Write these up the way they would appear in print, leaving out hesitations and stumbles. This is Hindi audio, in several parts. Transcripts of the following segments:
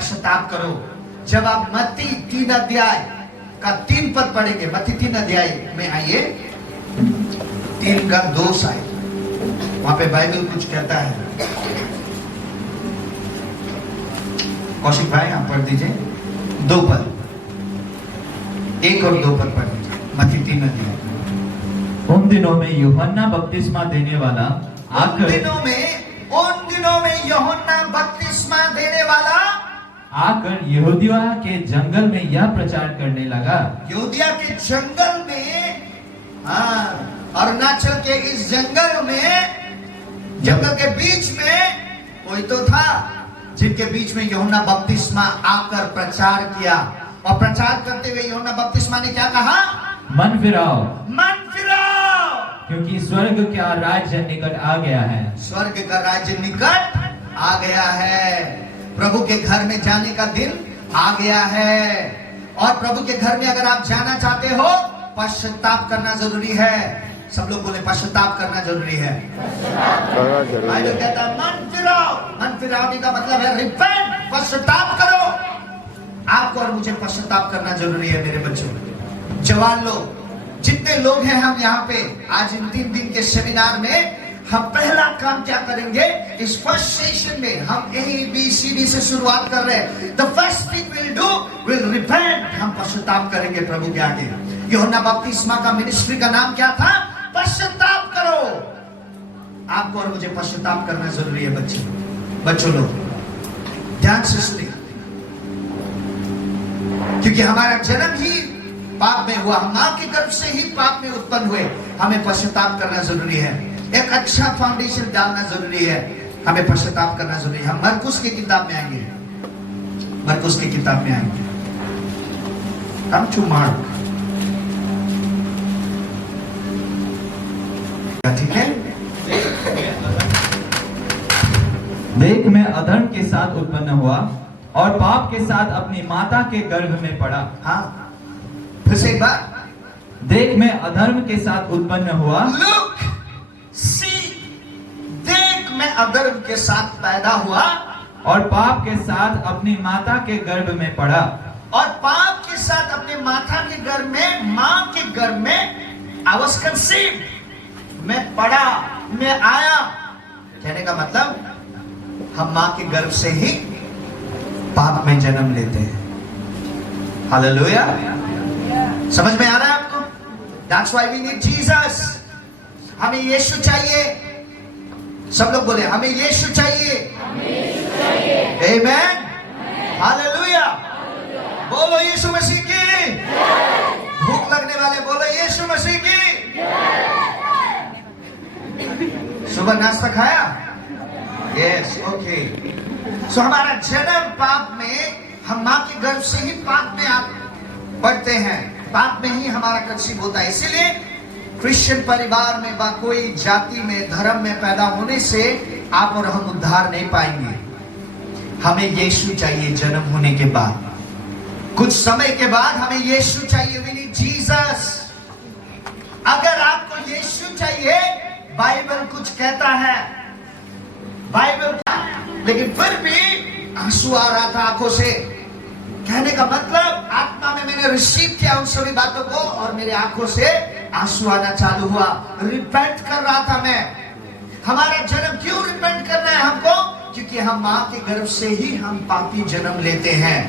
पश्चाताप करो। जब आप मत्ती 3 अध्याय का 3 पद पढ़ेंगे, मत्ती 3 अध्याय में आइए, 3 का 2 साइड, वहां पे बाइबल कुछ कहता है। कौशिक भाई आप पढ़ दीजिए 2 पद, 1 और 2 पद पढ़ दीजिए, मत्ती 3 अध्याय। उन दिनों में यूहन्ना बपतिस्मा देने वाला आकर, उन दिनों में यूहन्ना बपतिस्मा देने वाला आकर यहूदिया के जंगल में यह प्रचार करने लगा। यहूदिया के जंगल में, अरुणाचल के इस जंगल में, जंगल के बीच में कोई तो था जिनके बीच में यूहन्ना बपतिस्मा आकर प्रचार किया। और प्रचार करते हुए यूहन्ना बपतिस्मा ने क्या कहा? मन फिराओ, मन फिराओ, क्योंकि स्वर्ग का राज्य निकट आ गया है। स्वर्ग का राज्य निकट आ गया है। प्रभु के घर में जाने का दिन आ गया है। और प्रभु के घर में अगर आप जाना चाहते हो, पश्चाताप करना जरूरी है। सब लोग बोले पश्चाताप करना जरूरी है। बाइबल कहता है मन फिराओ। मन फिराने का मतलब है रिपेंट, पश्चाताप करो। आपको और मुझे पश्चाताप करना जरूरी है मेरे बच्चों। जवान लोग जितने लोग हैं, हम यहाँ पे आज इन 3 दिन के सेमिनार में हम पहला काम क्या करेंगे? इस फर्स्ट सेशन में हम ABCD से शुरुआत कर रहे हैं। The first thing will do, will repent. हम पश्चाताप करेंगे प्रभु के आगे। यूहन्ना बपतिस्मा का मिनिस्ट्री का नाम क्या था? पश्चाताप करो। आपको और मुझे पश्चाताप करना जरूरी है बच्चों लोग, ध्यान से सुनिए, क्योंकि हमारा जन्म ही पाप में हुआ, हम मां के गर्भ से ही पाप में उत्पन्न हुए। हमें पश्चाताप करना जरूरी है। एक अच्छा फाउंडेशन डालना जरूरी है। हमें पश्चाताप करना जरूरी है। हम मरकुस की किताब में आएंगे, मरकुस की किताब में आएंगे। कम टू मार्क, ठीक है? देख मैं अधर्म के साथ उत्पन्न हुआ और पाप के साथ अपनी माता के गर्भ में पड़ा। हाँ, फिर से एक बार, देख मैं अधर्म के साथ उत्पन्न हुआ। लुक सी, देख मैं अधर्म के साथ पैदा हुआ और पाप के साथ अपनी माता के गर्भ में पड़ा। और पाप के साथ अपने माता के गर्भ में, मां के गर्भ में, I was conceived, मैं पड़ा, मैं आया। कहने का मतलब हम मां के गर्भ से ही पाप में जन्म लेते हैं। हालेलुया, समझ में आ रहा है आपको? That's why we need Jesus. हमें यीशु चाहिए। सब लोग बोले हमें यीशु चाहिए। Amen. हालेलुया, बोलो यीशु मसीह की। भूख लगने वाले बोलो यीशु मसीह की। सुबह नाश्ता खाया? Yes, okay. सो हमारा जन्म पाप में, हम मां के गर्भ से ही पाप में बढ़ते हैं, पाप में ही हमारा कंसीव होता है। इसीलिए क्रिश्चियन परिवार में, बा कोई जाति में, धर्म में पैदा होने से आप और हम उद्धार नहीं पाएंगे। हमें यीशु चाहिए। जन्म होने के बाद कुछ समय के बाद हमें यीशु चाहिए। We need Jesus. अगर आपको यीशु चाहिए, बाइबल कुछ कहता है, बाइबल, लेकिन फिर भी आंसू आ रहा था आंखों से। कहने का मतलब आत्मा में मैंने रिसीव किया उन सभी बातों को और मेरे आंखों से आंसू आना चालू हुआ। रिपेंट कर रहा था मैं। हमारा जन्म क्यों रिपेंट करना है हमको? क्योंकि हम मां के गर्भ से ही हम पापी जन्म लेते हैं।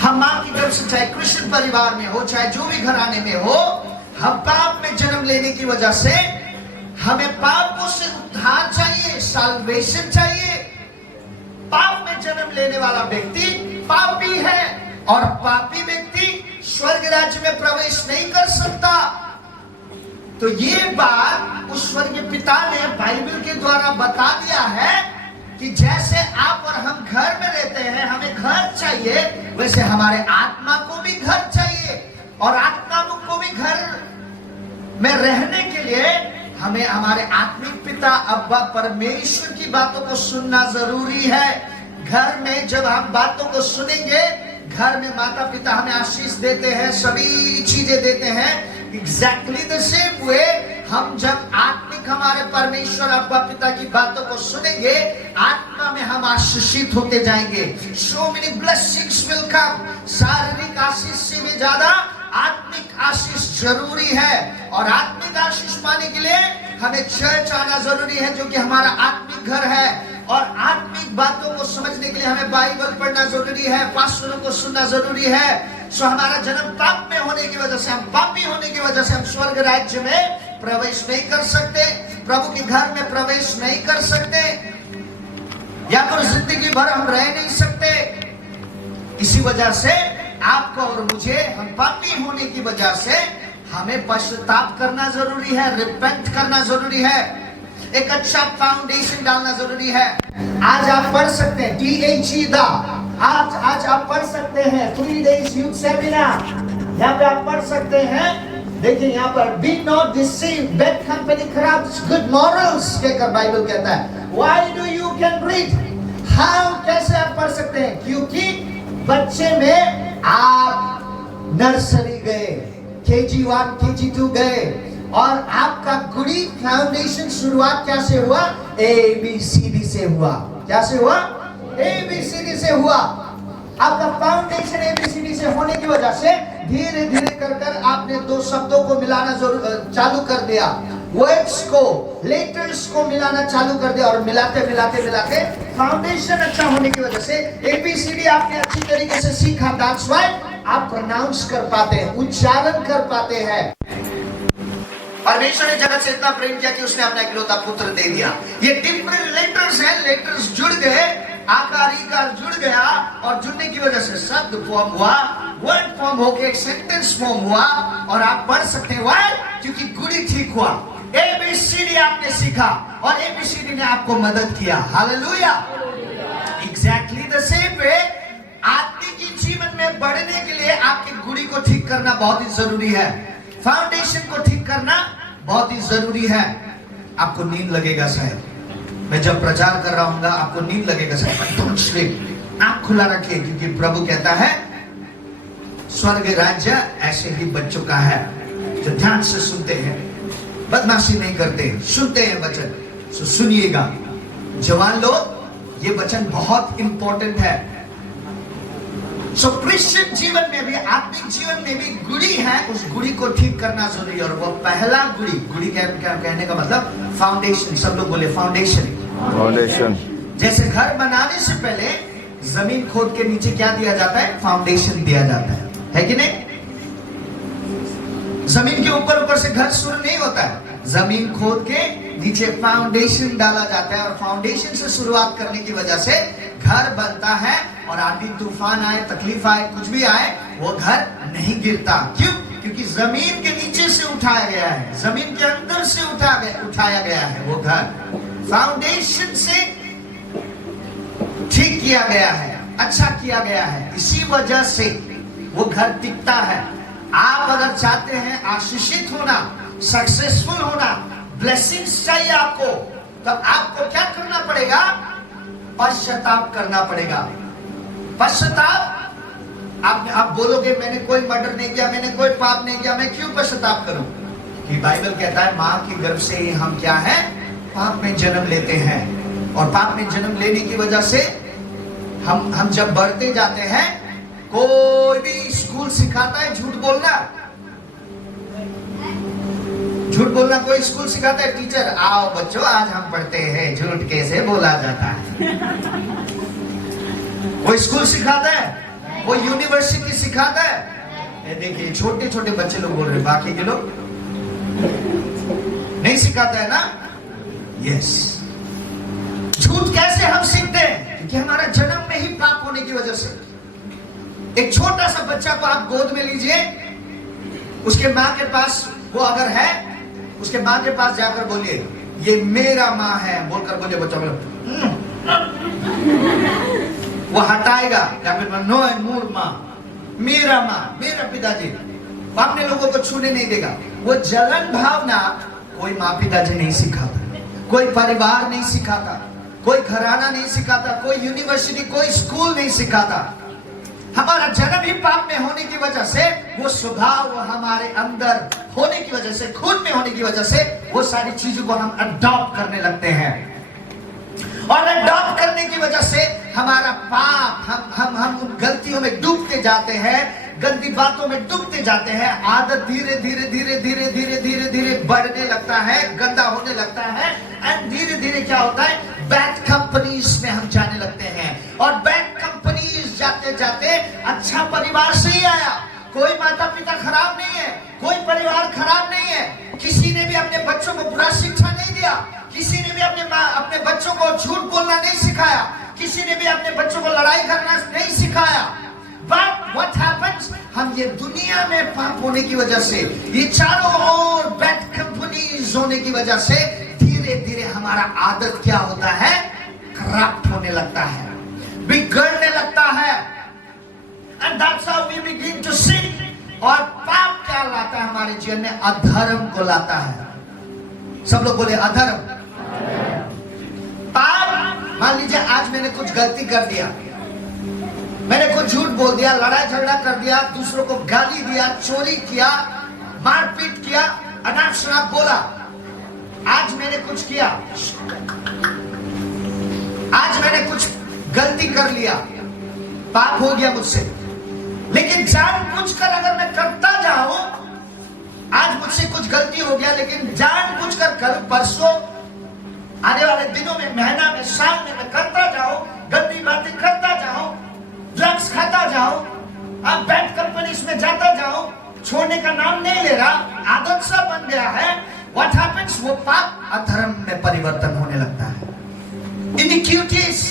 हम मां के गर्भ से, चाहे क्रिश्चियन परिवार में हो, चाहे जो भी घराने में हो, हम पाप में जन्म लेने की वजह से हमें पापों से उद्धार चाहिए, साल्वेशन चाहिए। पाप में जन्म लेने वाला व्यक्ति पापी है और पापी व्यक्ति स्वर्ग राज्य में प्रवेश नहीं कर सकता। तो ये बात उस स्वर्गीय पिता ने बाइबल के द्वारा बता दिया है कि जैसे आप और हम घर में रहते हैं, हमें घर चाहिए, वैसे हमारे आत्मा को भी घर चाहिए। और आत्मा को भी घर में रहने के लिए हमें हमारे आत्मिक पिता अब्बा परमेश्वर की बातों को सुनना जरूरी है। घर में जब हम बातों को सुनेंगे, घर में माता पिता हमें आशीष देते हैं, सभी चीजें देते हैं। एग्जैक्टली द सेम वे हम जब आत्मिक हमारे परमेश्वर अब्बा पिता की बातों को सुनेंगे, आत्मा में हम आशीष आशीषित होते जाएंगे। So many blessings will come। शारीरिक आशीष से भी ज्यादा आत्मिक आशीष जरूरी है, और आत्मिक आशीष पाने के लिए हमें चर्च आना जरूरी है, जो कि हमारा आत्मिक घर है। और आत्मिक बातों को समझने के लिए हमें बाइबल पढ़ना जरूरी है, पास्टरों को सुनना जरूरी है। सो हमारा जन्म पाप में होने की वजह से, हम पापी होने की वजह से हम स्वर्ग राज्य में प्रवेश नहीं कर सकते, प्रभु के घर में प्रवेश नहीं कर सकते, या फिर जिंदगी भर हम रह नहीं सकते। इसी वजह से आपको और मुझे, हम पापी होने की वजह से हमें पश्चाताप करना जरूरी है, रिपेंट करना जरूरी है, एक अच्छा फाउंडेशन डालना जरूरी है। आज आप पढ़ सकते हैं DHE दा, आज आप पढ़ सकते हैं 3 days यूथ सेमिनार, यहाँ पे आप पढ़ सकते हैं। देखिए यहाँ पर be not deceived, bad company corrupts good morals कहकर बाइबल कहता है। Why do you can read? How, कैसे आप पढ़ सकते हैं? क्योंकि बच्चे में आप नर्सरी गए, KG1 KG2 गए, और आपका गुड़ी फाउंडेशन शुरुआत क्या से हुआ? ABCD से हुआ। क्या से हुआ? ABCD से हुआ। आपका फाउंडेशन ABCD से होने की वजह से धीरे धीरे कर आपने दो शब्दों को मिलाना चालू कर दिया, वर्ड्स को, लेटर्स को मिलाना चालू कर दिया, और मिलाते मिलाते मिलाते फाउंडेशन अच्छा होने की वजह से ABCD आपने अच्छी तरीके से सीखा। दैट्स व्हाई आप प्रोनाउंस कर पाते हैं, उच्चारण कर पाते हैं। परमेश्वर ने जगत से इतना प्रेम किया कि उसने अपना इकलौता पुत्र दे दिया। ये डिफरेंट लेटर्स हैं, लेटर्स जुड़ गए, आकार इकार जुड़ गया, और जुड़ने की वजह से शब्द फॉर्म हुआ, वर्ड फॉर्म होके एक सेंटेंस फॉर्म हुआ, और आप पढ़ सकते हैं। वाई? क्योंकि गुड़ी ठीक हुआ, ABCD आपने सीखा, और ABCD ने आपको मदद किया। Hallelujah. Exactly the same way आत्मिक जीवन में बढ़ने के लिए आपकी गुड़ी को ठीक करना बहुत ही जरूरी है, फाउंडेशन को ठीक करना बहुत ही जरूरी है। आपको नींद लगेगा शायद, मैं जब प्रचार कर रहा हूँ आपको नींद लगेगा शायद, डोंट स्लीप, आंख खुला रखिए, क्योंकि प्रभु कहता है स्वर्ग राज्य ऐसे ही बच्चों का है जो ध्यान से सुनते हैं, बदमाशी नहीं करते, सुनते हैं वचन। सो सुनिएगा जवान लोग, ये वचन बहुत इंपॉर्टेंट है। सो क्रिश्चियन जीवन में भी, आत्मिक जीवन में भी गुड़ी है, उस गुड़ी को ठीक करना जरूरी है। और वो पहला गुड़ी, गुड़ी कहने का मतलब फाउंडेशन, सब लोग बोले फाउंडेशन। फाउंडेशन जैसे घर बनाने से पहले जमीन खोद के नीचे क्या दिया जाता है? फाउंडेशन दिया जाता है कि नहीं? जमीन के ऊपर से घर शुरू नहीं होता है, जमीन खोद के नीचे फाउंडेशन डाला जाता है, और फाउंडेशन से शुरुआत करने की वजह से घर बनता है, और आंधी तूफान आए, तकलीफ आए, कुछ भी आए, वो घर नहीं गिरता। क्यों? क्योंकि जमीन के नीचे से उठाया गया है, जमीन के अंदर से उठाया गया है, वो घर फाउंडेशन से ठीक किया गया है, अच्छा किया गया है। इसी वजह से वो घर टिकता है। आप अगर चाहते हैं आशीषित होना, सक्सेसफुल होना, ब्लेसिंग्स चाहिए आपको, तो आपको क्या करना पड़ेगा? पश्चाताप करना पड़ेगा। पश्चाताप, आप बोलोगे मैंने कोई मर्डर नहीं किया, मैंने कोई पाप नहीं किया, मैं क्यों पश्चाताप करूं? कि बाइबल कहता है मां के गर्भ से ही हम क्या है? पाप में जन्म लेते हैं, और पाप में जन्म लेने की वजह से हम जब बढ़ते जाते हैं, कोई भी स्कूल सिखाता है झूठ बोलना, झूठ बोलना कोई स्कूल सिखाता है, टीचर आओ बच्चों आज हम पढ़ते हैं झूठ कैसे बोला जाता है। वो स्कूल सिखाता है, वो यूनिवर्सिटी सिखाता है। देखिए छोटे छोटे बच्चे लोग बोल रहे हैं, बाकी के लोग नहीं सिखाता है ना। यस, झूठ कैसे हम सीखते हैं? क्योंकि हमारा जन्म में ही पाप होने की वजह से। एक छोटा सा बच्चा को आप गोद में लीजिए, उसके माँ के पास वो अगर है, उसके माँ के पास जाकर बोलिए ये मेरा माँ है, बोलकर बोलिए बच्चा बोलो, वो हटाएगा, या फिर नो मूर माँ, मेरा माँ, मेरा पिताजी, अपने लोगों को छूने नहीं देगा। वो जलन भावना कोई माँ पिताजी नहीं सिखाता, कोई परिवार नहीं सिखाता, कोई घराना नहीं सिखाता, कोई यूनिवर्सिटी, कोई स्कूल नहीं सिखाता। हमारा जन्म ही पाप में होने की वजह से, वो स्वभाव हमारे अंदर होने की वजह से, खून में होने की वजह से, वो सारी चीजों को हम अडॉप्ट करने लगते हैं, और अडॉप्ट करने की वजह से हमारा पाप, हम उन गलतियों में डूबते जाते हैं, गंदी बातों में डूबते जाते हैं। आदत धीरे धीरे धीरे धीरे धीरे धीरे धीरे बढ़ने लगता है, गंदा होने लगता है। एंड धीरे धीरे क्या होता है, बैड कंपनीज में हम जाने लगते हैं। और बैड कंपनीज जाते जाते अच्छा परिवार से ही आया। कोई माता पिता खराब नहीं है, कोई परिवार खराब नहीं है। किसी ने भी अपने बच्चों को बुरा शिक्षा नहीं दिया, किसी ने भी अपने बच्चों को झूठ बोलना नहीं सिखाया, किसी ने भी अपने बच्चों को लड़ाई करना नहीं सिखाया। बट व्हाट हैपेंस, हम ये दुनिया में पाप होने की वजह से, ये चारों ओर बैड कंपनीज होने की वजह से धीरे धीरे हमारा आदत क्या होता है, करप्ट होने लगता है, बिगड़ने लगता है। And that's how we begin to sin. और पाप क्या लाता है हमारे जीवन में, अधर्म को लाता है। सब लोग बोले अधर्म। पाप, मान लीजिए आज मैंने कुछ गलती कर दिया, मैंने कुछ झूठ बोल दिया, लड़ाई झगड़ा कर दिया, दूसरों को गाली दिया, चोरी किया, मारपीट किया, अनाप शनाप बोला। आज मैंने कुछ किया, आज मैंने कुछ गलती कर लिया, पाप हो गया मुझसे। लेकिन जानबूझकर अगर मैं करता जाऊं, आज मुझसे कुछ गलती हो गया, लेकिन जानबूझकर कल परसों आने वाले दिनों में, महीना में, साल में मैं करता जाऊं, गंदी बातें करता जाऊं, ड्रग्स खाता जाऊं, अब बैड कंपनीज में जाता जाऊं, छोड़ने का नाम नहीं ले रहा, आदत सा बन गया है। व्हाट हैपेंस, वो पाप अधर्म में परिवर्तन होने लगता है। इनिक्विटीज,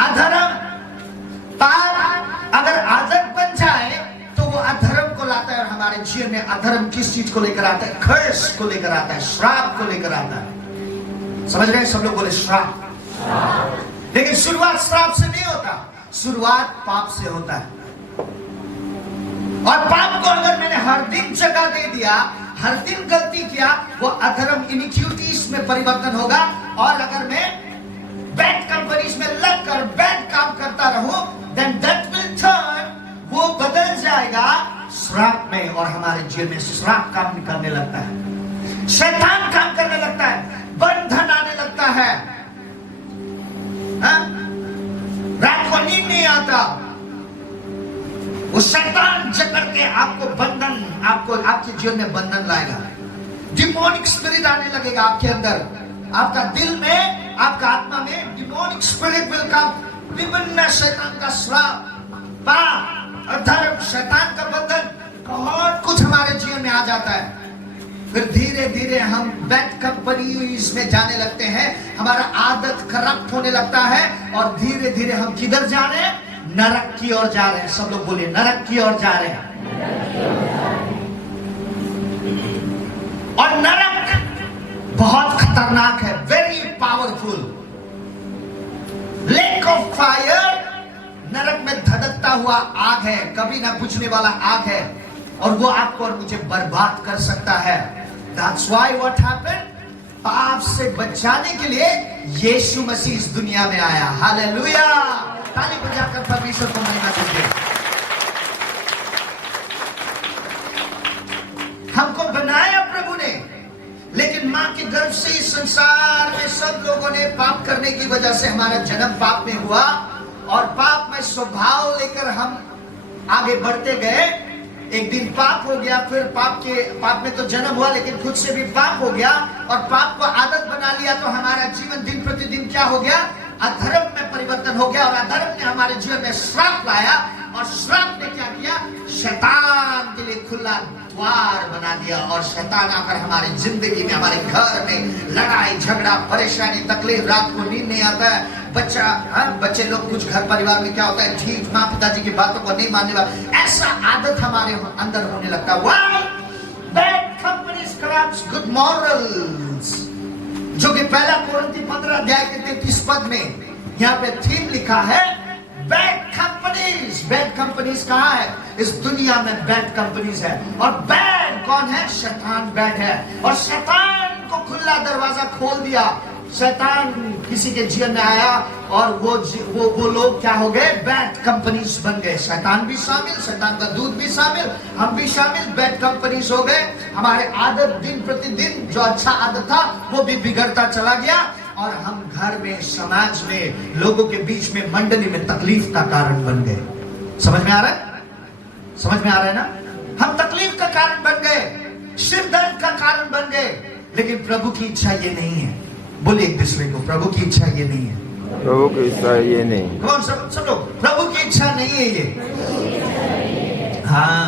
अधर्म, पाप अगर आदत बन जाए तो वो अधर्म को लाता है। और हमारे जीवन में अधर्म किस चीज को लेकर आता है, कर्स को लेकर आता है, श्राप को लेकर आता है। समझ रहे हैं सब लोग, बोले श्राप। लेकिन शुरुआत श्राप से नहीं होता, शुरुआत पाप से होता है। और पाप को अगर मैंने हर दिन जगह दे दिया, हर दिन गलती किया, वो अधर्म, इनिक्विटीज में परिवर्तन होगा। और अगर मैं बैड कंपनीज में लगकर बैड काम करता रहूं, then that will turn, वो बदल जाएगा श्राप में। और हमारे जीवन में श्राप काम निकलने लगता है, शैतान काम करने लगता है, बंधन आने लगता है। रात को नींद नहीं आता, वो शैतान जकड़ के आपको बंधन, आपके जीवन में बंधन लाएगा। डिमोनिक स्पिरिट आने लगेगा आपके अंदर, आपका दिल में, आपका आत्मा में डिमोनिक स्पिरिट विल कम। विभिन्न शैतान का श्राप, पाप, अधर्म, शैतान का बंधन, बहुत कुछ हमारे जीवन में आ जाता है। फिर धीरे धीरे हम बैड कंपनीज में जाने लगते हैं, हमारा आदत करप्ट होने लगता है। और धीरे धीरे हम किधर जा रहे हैं, नरक की ओर जा रहे हैं। सब लोग बोलिए, नरक की ओर जा रहे हैं। और नरक बहुत खतरनाक है, very powerful. Lake of fire, नरक में धधकता हुआ आग है, कभी ना बुझने वाला आग है। और वो आपको और मुझे बर्बाद कर सकता है। That's why what happened? पाप से बचाने के लिए यीशु मसीह इस दुनिया में आया। हालेलुया, ताली बजाकर परमेश्वर को महिमा दीजिए। हमको बनाया प्रभु ने, लेकिन मां के गर्भ से इस संसार में सब लोगों ने पाप करने की वजह से हमारा जन्म पाप में हुआ। और पाप में स्वभाव लेकर हम आगे बढ़ते गए। एक दिन पाप हो गया, फिर पाप में तो जन्म हुआ, लेकिन खुद से भी पाप हो गया। और पाप को आदत बना लिया, तो हमारा जीवन दिन प्रतिदिन क्या हो गया, अधर्म में परिवर्तन हो गया। और अधर्म ने हमारे जीवन में श्राप लाया। और श्राप ने क्या किया, शैतान के लिए खुला द्वार बना दिया। और शैतान आकर हमारे जिंदगी में, हमारे घर में लड़ाई झगड़ा, परेशानी, तकलीफ, रात को नींद नहीं आता है, बच्चे लोग, कुछ घर परिवार में क्या होता है, ठीक माँ पिताजी की बातों को नहीं मानने वाला, ऐसा आदत हमारे अंदर होने लगता है। Why? Bad companies corrupts good morals, जो कि पहला कोरिन्थी 15 अध्याय के 33 पद में यहाँ पे थीम लिखा है, बैड कंपनीज। बैड कंपनीज कहाँ है, इस दुनिया में बैड कंपनीज है। और बैड कौन है, शैतान बैड है। और शैतान को खुला दरवाजा खोल दिया। शैतान किसी के जीवन में आया और वो लोग क्या हो गए, बैड कंपनीज बन गए। शैतान भी शामिल, शैतान का दूत भी शामिल, हम भी शामिल, बैड कंपनीज हो गए। हमारे आदत दिन प्रतिदिन जो अच्छा आदत था वो भी बिगड़ता चला गया। और हम घर में, समाज में, लोगों के बीच में, मंडली में तकलीफ का कारण बन गए। समझ में आ रहा है? समझ में आ रहा है ना? हम तकलीफ का कारण बन गए, सिर दर्द का कारण बन गए। लेकिन प्रभु की इच्छा ये नहीं है। बोलिए एक दूसरे को, प्रभु की इच्छा ये नहीं है। प्रभु की इच्छा ये नहीं। कौन सब लोग, प्रभु की इच्छा नहीं है ये। हाँ,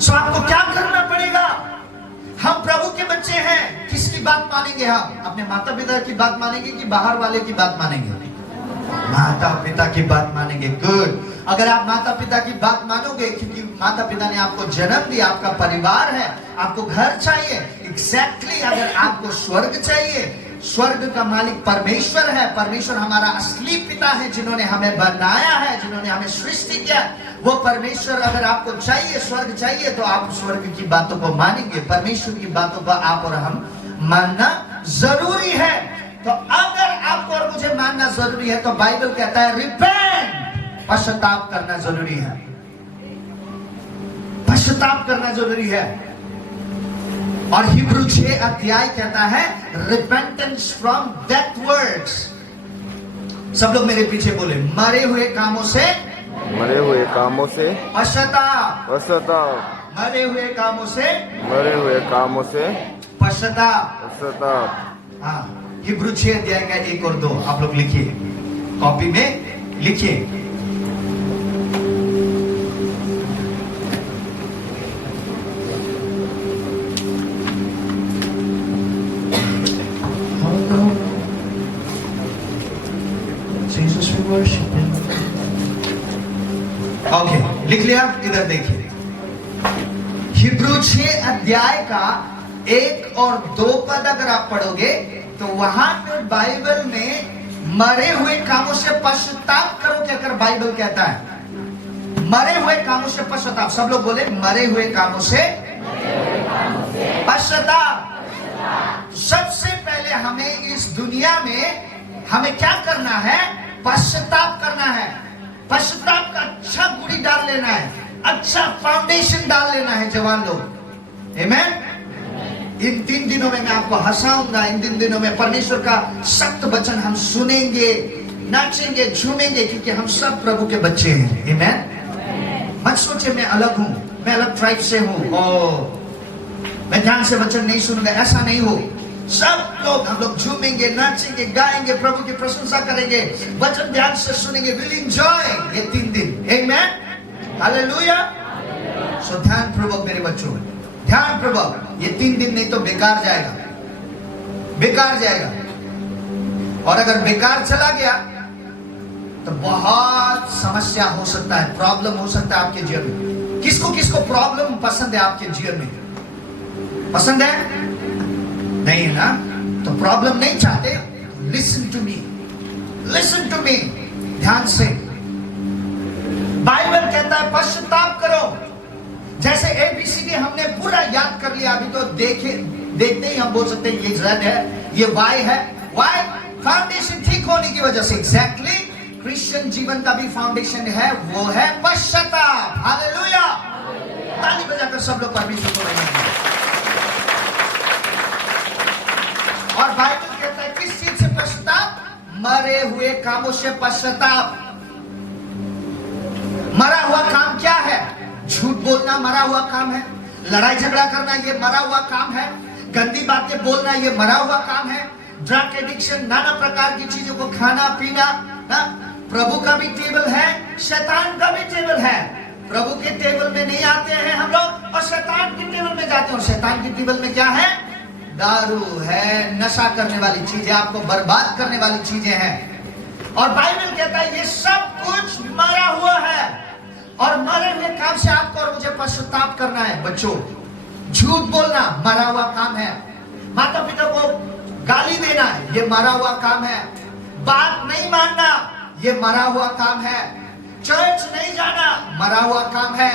सो आपको क्या करना पड़ेगा? हम प्रभु के बच्चे हैं, किसकी बात मानेंगे? हम अपने माता पिता की बात मानेंगे कि बाहर वाले की बात मानेंगे? माता पिता की बात मानेंगे। गुड। अगर आप माता पिता की बात मानोगे, क्योंकि माता पिता ने आपको जन्म दिया, आपका परिवार है, आपको घर चाहिए। एग्जैक्टली अगर आपको स्वर्ग चाहिए, स्वर्ग का मालिक परमेश्वर है। परमेश्वर हमारा असली पिता है, जिन्होंने हमें बनाया है, जिन्होंने हमें सृष्टि किया। वो परमेश्वर अगर आपको चाहिए, स्वर्ग चाहिए, तो आप स्वर्ग की बातों को मानेंगे। परमेश्वर की बातों को आप और हम मानना जरूरी है। तो अगर आपको और मुझे मानना जरूरी है, तो बाइबल कहता है रिपेंट, पश्चाताप करना जरूरी है। पश्चाताप करना जरूरी है। और हिब्रू 6 अध्याय कहता है रिपेंटेंस फ्रॉम डेथ वर्ड्स। सब लोग मेरे पीछे बोले, मरे हुए कामों से, मरे हुए कामों से पश्चाताप। पश्चाताप। मरे हुए कामों से, मरे हुए कामों से पश्चाताप। पश्चाताप। हाँ, हिब्रू 6 अध्याय का 1 और 2 आप लोग लिखिए, कॉपी में लिखिए। ओके, लिख लिया? इधर देखिए, हिब्रू 6 अध्याय का 1 और 2 पद अगर आप पढ़ोगे, तो वहां पर बाइबल में मरे हुए कामों से पश्चाताप करो क्या कर बाइबल कहता है। मरे हुए कामों से पश्चाताप। सब लोग बोले, मरे हुए कामों से पश्चाताप। सबसे पहले हमें इस दुनिया में हमें क्या करना है? पश्चाताप करना है। पश्चाताप का अच्छा गुड़ी डाल लेना है, अच्छा फाउंडेशन डाल लेना है जवान लोग। आमीन। इन 3 दिनों में मैं आपको हंसाऊंगा। इन 3 दिनों में परमेश्वर का सख्त वचन हम सुनेंगे, नाचेंगे, झूमेंगे, क्योंकि हम सब प्रभु के बच्चे हैं। आमीन। मत सोचे मैं अलग हूं, मैं अलग ट्राइब से हूं, मैं ध्यान से वचन नहीं सुनूंगा, ऐसा नहीं हो। सब लोग, हम लोग झूमेंगे, नाचेंगे, गाएंगे, प्रभु की प्रशंसा करेंगे, वचन ध्यान से सुनेंगे। विल एंजॉय ये 3 दिन। आमीन। हालेलुया। सो ध्यान पूर्वक मेरे बच्चों, ध्यान पूर्वक। ये 3 दिन नहीं तो बेकार जाएगा, बेकार जाएगा। और अगर बेकार चला गया तो बहुत समस्या हो सकता है, प्रॉब्लम हो सकता है आपके जीवन में। किसको किसको प्रॉब्लम पसंद है आपके जीवन में? पसंद है? नहीं है ना? तो प्रॉब्लम नहीं चाहते? Listen to me, listen to me, ध्यान से। बाइबल कहता है पश्चाताप करो। जैसे ABCD हमने पूरा याद कर लिया, अभी तो देखते ही हम बोल सकते हैं ये Z है, ये Y है। वाई? फाउंडेशन ठीक होने की वजह से। एग्जैक्टली क्रिश्चियन जीवन का भी फाउंडेशन है, वो है पश्चाताप। हालेलुया। ताली बजाकर सब लोग परमेश्वर को धन्यवाद। और बाइबल कहता है किस चीज से पश्चाताप? मरे हुए कामों से पश्चाताप। मरा हुआ काम क्या है? झूठ बोलना मरा हुआ काम है। लड़ाई झगड़ा करना ये मरा हुआ काम है। गंदी बातें बोलना ये मरा हुआ काम है। ड्रग एडिक्शन, नाना प्रकार की चीजों को खाना पीना। प्रभु का भी टेबल है, शैतान का भी टेबल है। प्रभु के टेबल में नहीं आते हैं हम लोग, और शैतान के टेबल में जाते हैं। और शैतान के टेबल में क्या है? दारू है, नशा करने वाली चीजें, आपको बर्बाद करने वाली चीजें हैं। और बाइबल कहता है ये सब कुछ मरा हुआ है, और मरे हुए काम से आपको और मुझे पश्चाताप करना है। बच्चों, झूठ बोलना मरा हुआ काम है। माता पिता को गाली देना ये मरा हुआ काम है। बात नहीं मानना ये मरा हुआ काम है। चर्च नहीं जाना मरा हुआ काम है।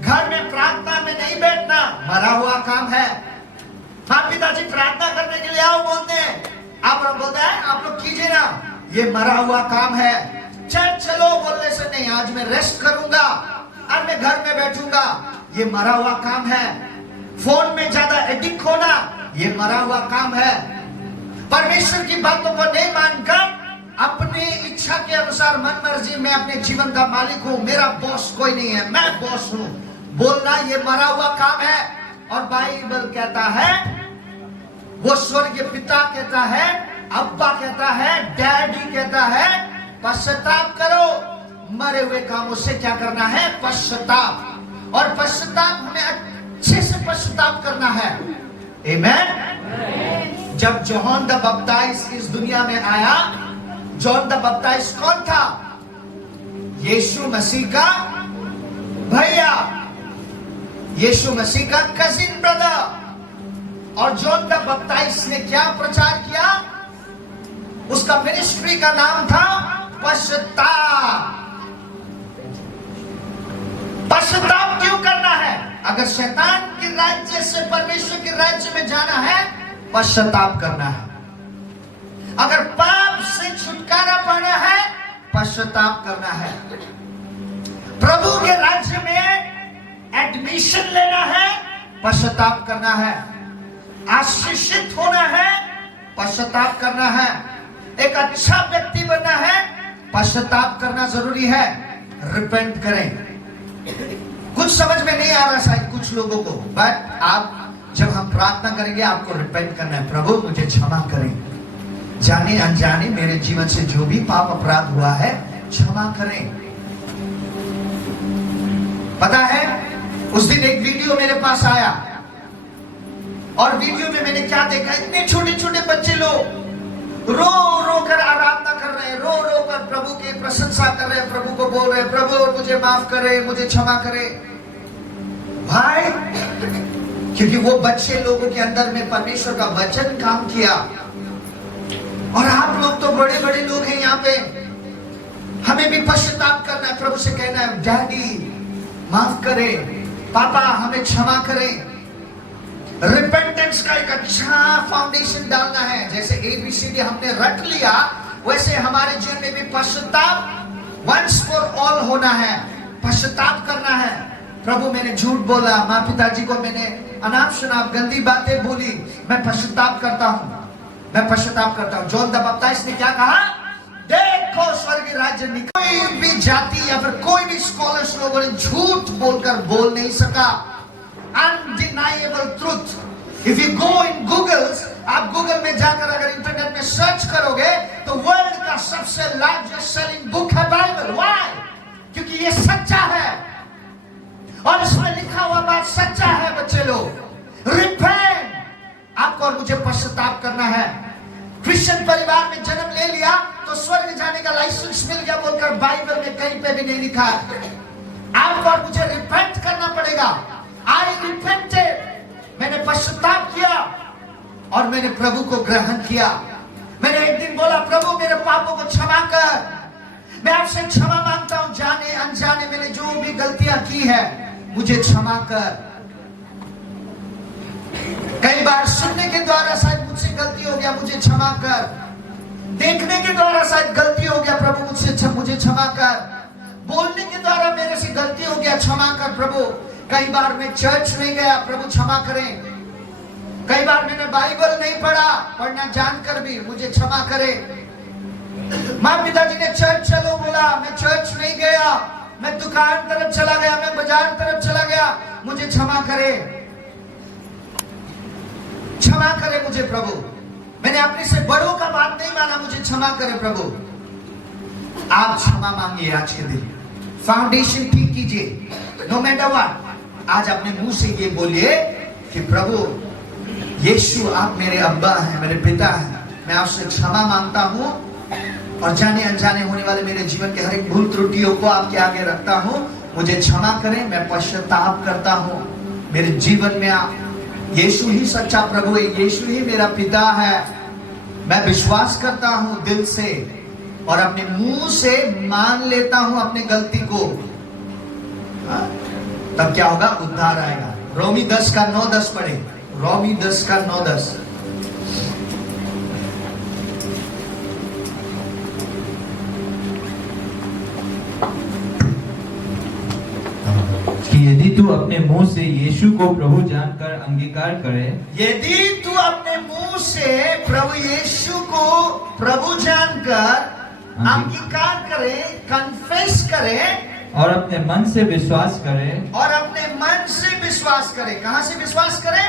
घर में प्रार्थना में नहीं बैठना मरा हुआ काम है। माँ पिताजी प्रार्थना करने के लिए आओ बोलते हैं, आप लोग बोलते हैं आप लोग कीजिए ना, ये मरा हुआ काम है। चर्च चलो बोलने से नहीं, आज मैं रेस्ट करूंगा, आज मैं घर में बैठूंगा, ये मरा हुआ काम है। फोन में ज्यादा एडिक्ट होना ये मरा हुआ काम है। परमेश्वर की बातों को नहीं मानकर अपनी इच्छा के अनुसार मन मर्जी मैं अपने जीवन का मालिक हूं, मेरा बॉस कोई नहीं है, मैं बॉस हूं, बोलना ये मरा हुआ काम है। और बाइबल कहता है, वो स्वर्गीय पिता कहता है, अब्बा कहता है, डैडी कहता है, पश्चाताप करो। मरे हुए कामों से क्या करना है? पश्चाताप। और पश्चाताप हमें अच्छे से पश्चाताप करना है। आमेन। जब जॉन द बपटाइज इस दुनिया में आया, जॉन द बपटाइज कौन था? यीशु मसीह का भैया, यीशु मसीह का कजिन ब्रदर। और जॉन द बपटाइज ने क्या प्रचार किया? उसका मिनिस्ट्री का नाम था पश्चाताप। पश्चाताप क्यों करना है? अगर शैतान के राज्य से परमेश्वर के राज्य में जाना है, पश्चाताप करना है। अगर पाप से छुटकारा पाना है, पश्चाताप करना है। प्रभु के राज्य में एडमिशन लेना है, पश्चाताप करना है। आशीषित होना है, पश्चाताप करना है। एक अच्छा व्यक्ति बनना है, पश्चाताप करना जरूरी है। रिपेंट करें। कुछ समझ में नहीं आ रहा शायद कुछ लोगों को, बट आप जब हम प्रार्थना करेंगे आपको रिपेंट करना है। प्रभु मुझे क्षमा करें, जाने अनजाने मेरे जीवन से जो भी पाप अपराध हुआ है क्षमा करें। पता है, उस दिन एक वीडियो मेरे पास आया और वीडियो में मैंने क्या देखा? इतने छोटे छोटे बच्चे लोग रो रो कर आराधना कर रहे हैं, रो रो कर प्रभु की प्रशंसा कर रहे हैं, प्रभु को बोल रहे हैं, प्रभु मुझे माफ करे, मुझे क्षमा करे। भाई, क्योंकि वो बच्चे लोगों के अंदर में परमेश्वर का वचन काम किया। और आप लोग तो बड़े बड़े लोग हैं यहाँ पे, हमें भी पश्चाताप करना है, प्रभु से कहना है, डैडी माफ करे, पापा हमें क्षमा करें। रिपेंटेंस का एक अच्छा फाउंडेशन डालना है। जैसे ABCD हमने रट लिया, वैसे हमारे जीवन में भी पश्चाताप वंस फॉर ऑल होना है। पश्चाताप करना है। प्रभु मैंने झूठ बोला, माँ पिताजी को मैंने अनाप शनाप गंदी बातें बोली, मैं पश्चाताप करता हूँ, मैं पश्चाताप करता हूँ। जॉन द बपटाइज ने क्या कहा? देखो स्वर्गीय राज्य में कोई भी जाति या फिर कोई भी स्कॉलर्स लोगों ने झूठ बोलकर बोल नहीं सका। Undeniable truth. If you go in Google, आप गूगल में जाकर अगर इंटरनेट में सर्च करोगे तो वर्ल्ड का सबसे लार्जेस्ट सेलिंग बुक है बाइबल। व्हाई? क्योंकि ये सच्चा है और इसमें लिखा हुआ बात सच्चा है। बच्चे लोग, रिपेंट। आपको और मुझे पश्चाताप करना है। क्रिश्चियन परिवार में जन्म ले लिया तो स्वर्ग जाने का लाइसेंस मिल गया बोलकर बाइबल में कहीं पे भी नहीं लिखा है। आपको और मुझे रिपेंट करना पड़ेगा। आई रिपेंटेड, मैंने पश्चाताप किया और मैंने प्रभु को ग्रहण किया। मैंने एक दिन बोला, प्रभु मेरे पापों को क्षमा कर, मैं आपसे क्षमा मांगता हूं, जाने अनजाने मैंने जो भी गलतियां की है मुझे क्षमा कर। कई बार सुनने के द्वारा शायद मुझसे गलती हो गया, मुझे क्षमा कर। देखने के द्वारा शायद गलती हो गया, प्रभु मुझे क्षमा कर। बोलने के द्वारा मेरे से गलती हो गया, क्षमा कर प्रभु। कई बार मैं चर्च नहीं गया, प्रभु क्षमा करें। कई बार मैंने बाइबल नहीं पढ़ा, पढ़ना जानकर भी, मुझे क्षमा करे। माँ पिताजी ने चर्च चलो बोला, मैं चर्च नहीं गया, मैं दुकान तरफ चला गया, मैं बाजार तरफ चला गया, मुझे क्षमा करे। क्षमा करे मुझे प्रभु। मैंने अपने से बड़ों का बात नहीं माना, मुझे क्षमा करे प्रभु। आप क्षमा मांगिए आज के दिन, फाउंडेशन ठीक कीजिए। नो मैटर व्हाट, आज अपने मुंह से ये बोलिए कि प्रभु यीशु आप मेरे अब्बा हैं, मेरे पिता हैं, मैं आपसे क्षमा मांगता हूं और जाने अनजाने होने वाले मेरे जीवन के हर एक भूल त्रुटियों को आपके आगे रखता हूं। मुझे क्षमा करें, मैं पश्चाताप करता हूं। मेरे जीवन में आप यीशु ही सच्चा प्रभु है, यीशु ही मेरा पिता है। मैं विश्वास करता हूं दिल से और अपने मुंह से मान लेता हूं अपनी गलती को। तब क्या होगा? उद्धार आएगा। रोमी 10 का 9-10 पढ़े। रोमी 10 का 9-10। कि यदि तू अपने मुंह से यीशु को प्रभु जानकर अंगीकार करे यदि तू अपने मुंह से प्रभु यीशु को प्रभु जानकर अंगीकार करे, कन्फेस करे, और अपने मन से विश्वास करे, और अपने मन से विश्वास करे। कहां से विश्वास करे?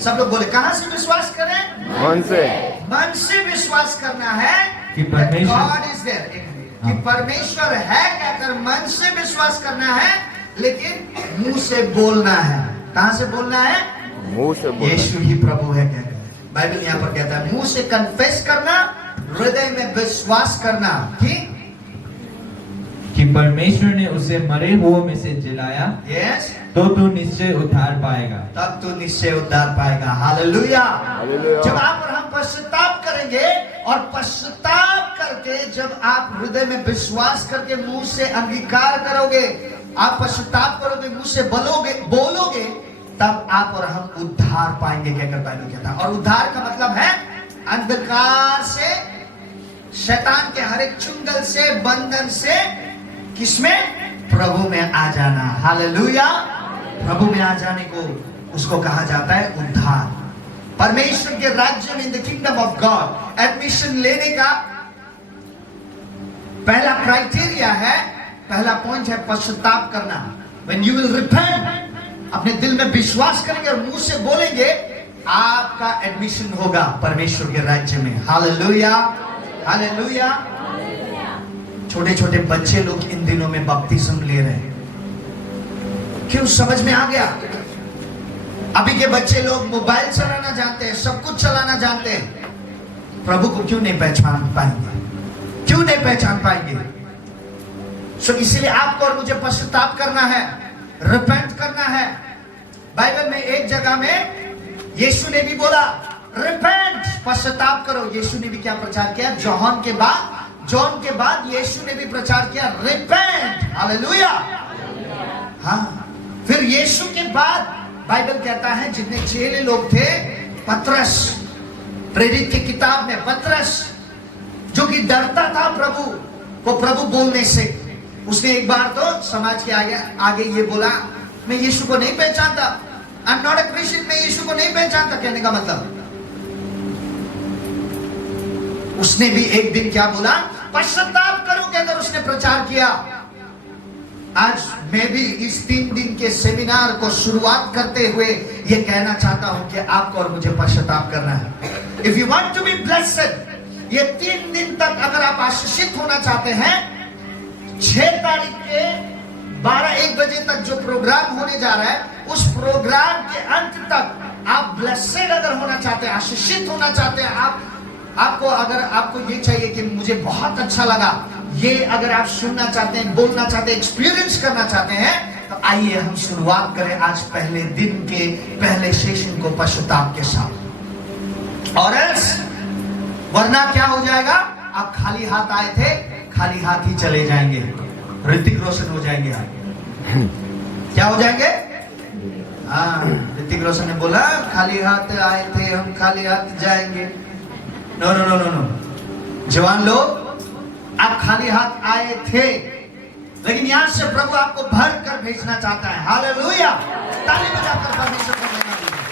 सब लोग बोले, कहां से विश्वास करे? मन से। मन से विश्वास करना है कि परमेश्वर- गॉड इज देयर, कि परमेश्वर है कहकर मन से विश्वास करना है, लेकिन मुंह से बोलना है। कहां से बोलना है? मुंह से बोलना। यीशु ही प्रभु है कहकर बाइबल यहां पर कहता है। मुंह से कन्फेस करना, हृदय में विश्वास करना कि परमेश्वर ने उसे मरे हुओं में से जिलाया, यस, तो तू निश्चय उद्धार पाएगा। तब तू निश्चय उद्धार पाएगा। हालेलुया। हालेलुया। जब आप और हम पश्चाताप करेंगे, और पश्चाताप करके जब आप हृदय में विश्वास करके मुंह से अंगीकार करोगे, आप पश्चाताप करोगे, मुंह से बोलोगे, तब आप और हम उद्धार पाएंगे कहकर बाइबल कहता है। और उद्धार का मतलब है अंधकार से, शैतान के हर एक चुंगल से, बंधन से, किसमें? प्रभु में आ जाना। हालेलुया। प्रभु में आ जाने को उसको कहा जाता है उद्धार। परमेश्वर के राज्य में, in the kingdom of God, admission लेने का पहला क्राइटेरिया है, पहला पॉइंट है पश्चाताप करना। When you will repent, अपने दिल में विश्वास करेंगे और मुंह से बोलेंगे, आपका एडमिशन होगा परमेश्वर के राज्य में। Hallelujah, hallelujah. छोटे छोटे बच्चे लोग इन दिनों में बपतिस्म ले रहे हैं। क्यों? समझ में आ गया। अभी के बच्चे लोग मोबाइल चलाना जानते हैं, सब कुछ चलाना जानते हैं। प्रभु को क्यों नहीं पहचान पाएंगे? क्यों नहीं पहचान पाएंगे? सो इसीलिए आपको और मुझे पश्चाताप करना है, रिपेंट करना है। बाइबल में एक जगह में यीशु ने भी बोला रिपेंट, पश्चाताप करो। यीशु ने भी क्या प्रचार किया? जॉन के बाद यीशु ने भी प्रचार किया रिपेंट। हालेलुया। हाँ, फिर यीशु के बाद बाइबल कहता है जितने चेले लोग थे, पतरस, प्रेरित की किताब में पतरस, जो कि डरता था प्रभु बोलने से, उसने एक बार तो समाज के आगे ये बोला, मैं यीशु को नहीं पहचानता, I am not a Christian, मैं यीशु को नहीं पहचानता। कहने का मतलब उसने भी एक दिन क्या बोला? पश्चाताप करो कहकर उसने प्रचार किया। आज मैं भी इस 3 दिन के सेमिनार को शुरुआत करते हुए ये कहना चाहता हूं कि आपको और मुझे पश्चाताप करना है। If you want to be blessed, ये 3 दिन तक अगर आप आशीषित होना चाहते हैं, 6 तारीख के 12-1 बजे तक जो प्रोग्राम होने जा रहा है, उस प्रोग्राम के अंत तक आप ब्लेस्ड अगर होना चाहते हैं, आशीषित होना चाहते हैं, आपको ये चाहिए कि मुझे बहुत अच्छा लगा, ये अगर आप सुनना चाहते हैं, बोलना चाहते हैं, एक्सपीरियंस करना चाहते हैं, तो आइए हम शुरुआत करें आज पहले दिन के पहले सेशन को पश्चाताप के साथ। और वरना क्या हो जाएगा? आप खाली हाथ आए थे, खाली हाथ ही चले जाएंगे। ऋतिक रोशन हो जाएंगे आप। क्या हो जाएंगे? हाँ, ऋतिक रोशन ने बोला खाली हाथ आए थे, हम खाली हाथ जाएंगे। No no no no no, जवान लोग, आप खाली हाथ आए थे, लेकिन यहां से प्रभु आपको भर कर भेजना चाहता है। हालेलुया। ताली बजाकर परमेश्वर को महिमा दीजिए।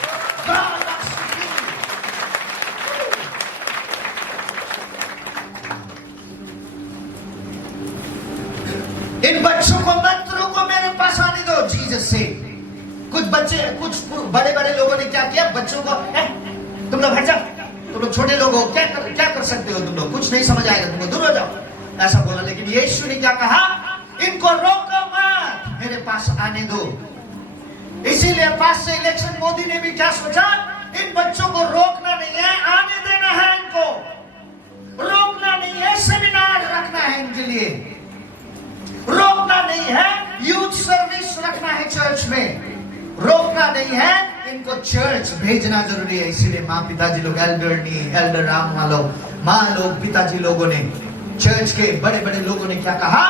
इन बच्चों को मत रोको, मेरे पास आने दो, जीसस से। कुछ बड़े बड़े लोगों ने क्या किया? बच्चों को तुम लोग हट जाओ, तुम लोग छोटे लोग हो, क्या कर सकते हो तुम लोग, कुछ नहीं समझ आएगा तुमको, दूर हो जाओ, ऐसा बोला। लेकिन यीशु ने क्या कहा? इनको रोको मत, मेरे पास आने दो। इसीलिए पास से इलेक्शन मोदी ने भी क्या सोचा? इन बच्चों को रोकना नहीं है, आने देना है, इनको रोकना नहीं है, सेमिनार रखना है इनके लिए, रोकना नहीं है, यूथ सर्विस रखना है चर्च में, रोकना नहीं है, इनको चर्च भेजना जरूरी है। इसीलिए माँ पिताजी लोग, एल्डर राम वालों, माँ लोग, पिताजी लोगों ने, चर्च के बड़े बड़े लोगों ने क्या कहा?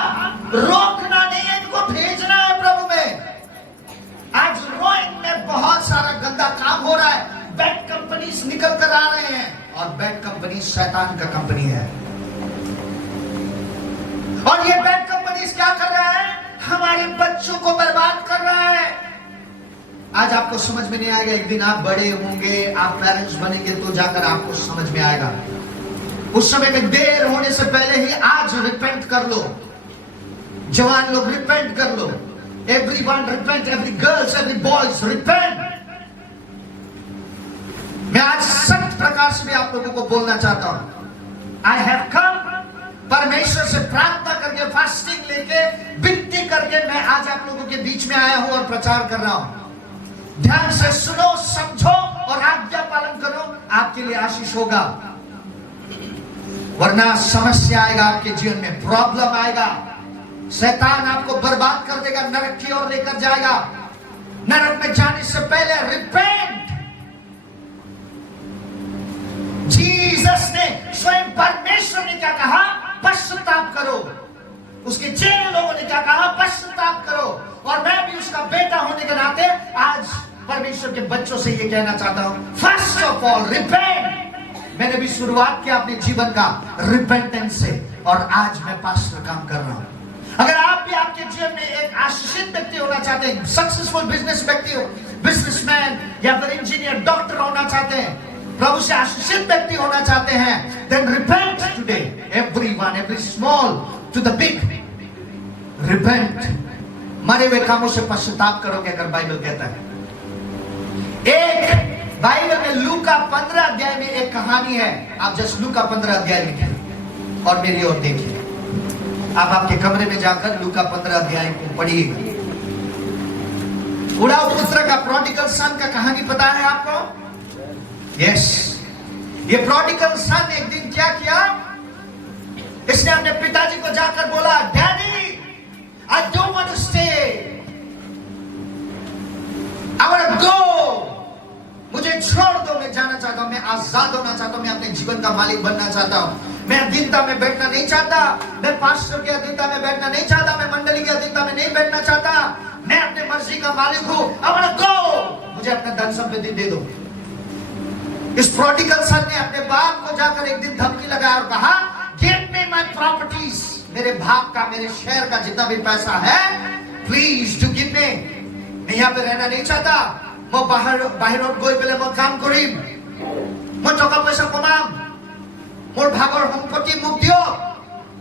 रोकना नहीं है, इनको भेजना है प्रभु में। आज रोइंग में बहुत सारा गंदा काम हो रहा है, बैड कंपनीज निकल कर आ रहे हैं, और बैड कंपनी शैतान का कंपनी है। और ये बैड कंपनीज क्या कर रहा है? हमारे बच्चों को बर्बाद कर रहा है। आज आपको समझ में नहीं आएगा, एक दिन आप बड़े होंगे, आप पेरेंट्स बनेंगे तो जाकर आपको समझ में आएगा। उस समय में देर होने से पहले ही आज रिपेंट कर लो। जवान लोग रिपेंट कर लो। Everyone repent, every girls, every boys repent. मैं आज सख्त प्रकार से भी आप लोगों को बोलना चाहता हूं। आई हैव कम, परमेश्वर से प्रार्थना करके, फास्टिंग लेके, विनती करके मैं आज आप लोगों के बीच में आया हूं और प्रचार कर रहा हूं। ध्यान से सुनो, समझो और आज्ञा पालन करो, आपके लिए आशीष होगा। वरना समस्या आएगा आपके जीवन में, प्रॉब्लम आएगा, शैतान आपको बर्बाद कर देगा, नरक की ओर लेकर जाएगा। नरक में जाने से पहले रिपेंट। जीसस ने, स्वयं परमेश्वर ने क्या कहा? पश्चाताप करो। उसके चेले लोगों ने क्या कहा? पश्चाताप करो। और मैं भी उसका बेटा होने के नाते आज परमेश्वर के बच्चों से ये कहना चाहता हूं, फर्स्ट ऑफ ऑल रिपेंट। मैंने भी शुरुआत किया अपने जीवन का रिपेंटेंस से, और आज मैं पास्टर काम कर रहा हूं। अगर आप भी आपके जीवन में एक आशीषित व्यक्ति होना चाहते हैं, सक्सेसफुल बिजनेस व्यक्ति हो, बिजनेसमैन या फिर इंजीनियर, डॉक्टर होना चाहते हैं, प्रभु से आशीषित व्यक्ति होना चाहते हैं, then repent today. Everyone, every small to the big, repent. मरे हुए कामों से पश्चाताप करोगे, अगर बाइबल कहता है। एक बाइबल में लूका 15 अध्याय में एक कहानी है। आप जस्ट लूका 15 अध्याय लिखें और मेरी ओर देखिए। आप आपके कमरे में जाकर लूका 15 अध्याय को पढ़िए। उड़ाऊ पुत्र का, प्रोडिगल सन का कहानी पता है आपको? यस। ये प्रोडिगल सन एक दिन क्या किया? इसने अपने पिताजी को जाकर बोला, daddy I don't want to stay. I want to go. मुझे छोड़ दो, मैं जाना चाहता हूं, मैं आजाद होना चाहता हूं, मैं अपने जीवन का मालिक बनना चाहता हूं। मैं अधीनता में बैठना नहीं चाहता, मैं पास्टर के अधीनता में बैठना नहीं चाहता, मैं मंडली के अधीनता में नहीं बैठना चाहता, मैं अपने मर्जी का मालिक हूं। I want to go. मुझे अपना धन संपत्ति दे दो। इस प्रोडिगल सन ने अपने बाप को जाकर एक दिन धमकी लगाया और कहा, Give me my properties. मेरे बाप का, मेरे शहर का जितना भी पैसा है, प्लीज डू गिव मी। मैं यहाँ पे रहना नहीं चाहता, मैं बाहर गई पेले मैं काम करिम, मैं टका पैसा कमाम, मोर भागर संपत्ति मुख दियो,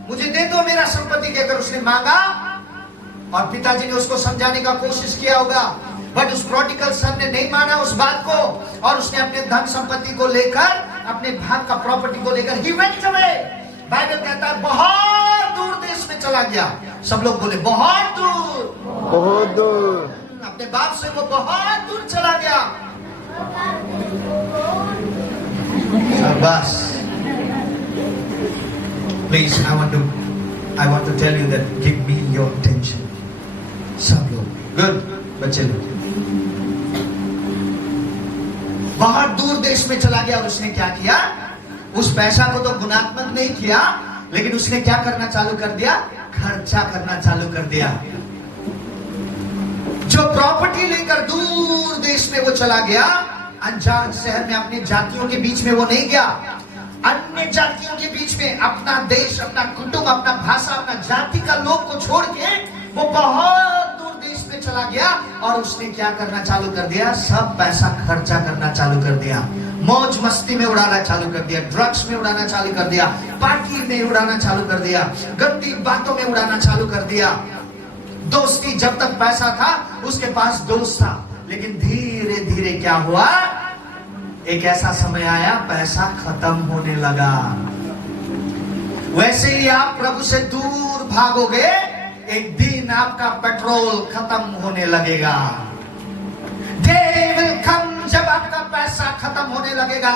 मुझे दे दो मेरा संपत्ति। कहकर उसने मांगा और पिताजी ने उसको समझाने का कोशिश किया होगा, बट उस प्रोडिगल सन ने नहीं माना उस बात को, और उसने अपने धन संपत्ति को लेकर, अपने भाग का प्रॉपर्टी को लेकर ही वेंट अवे। बाइबल कहता है बहुत दूर देश में चला गया। सब लोग बोले बहुत दूर, बहुत दूर। अपने बाप से वो बहुत दूर चला गया। बस please, I want to tell you that give me your attention. सब लोग गुड, बच्चे लोग बहुत दूर देश में चला गया। और उसने क्या किया? उस पैसा को तो गुणात्मक नहीं किया, लेकिन उसने क्या करना चालू कर दिया? खर्चा करना चालू कर दिया। जो प्रॉपर्टी लेकर दूर देश में वो चला गया, अनजान शहर में, अपने जातियों के बीच में वो नहीं गया, अन्य जातियों के बीच में, अपना देश, अपना कुटुंब, अपना भाषा, अपना जाति का लोग को छोड़ के वो बहुत दूर देश में चला गया। और उसने क्या करना चालू कर दिया? सब पैसा खर्चा करना चालू कर दिया, मौज मस्ती में उड़ाना चालू कर दिया, ड्रग्स में उड़ाना चालू कर दिया, पार्टी में उड़ाना चालू कर दिया, गंदी बातों में उड़ाना चालू कर दिया। दोस्ती, जब तक पैसा था उसके पास दोस्त था, लेकिन धीरे धीरे क्या हुआ? एक ऐसा समय आया, पैसा खत्म होने लगा। वैसे ही आप प्रभु से दूर भागोगे, एक दिन आपका पेट्रोल खत्म होने लगेगा। Day will come, जब आपका पैसा खत्म होने लगेगा।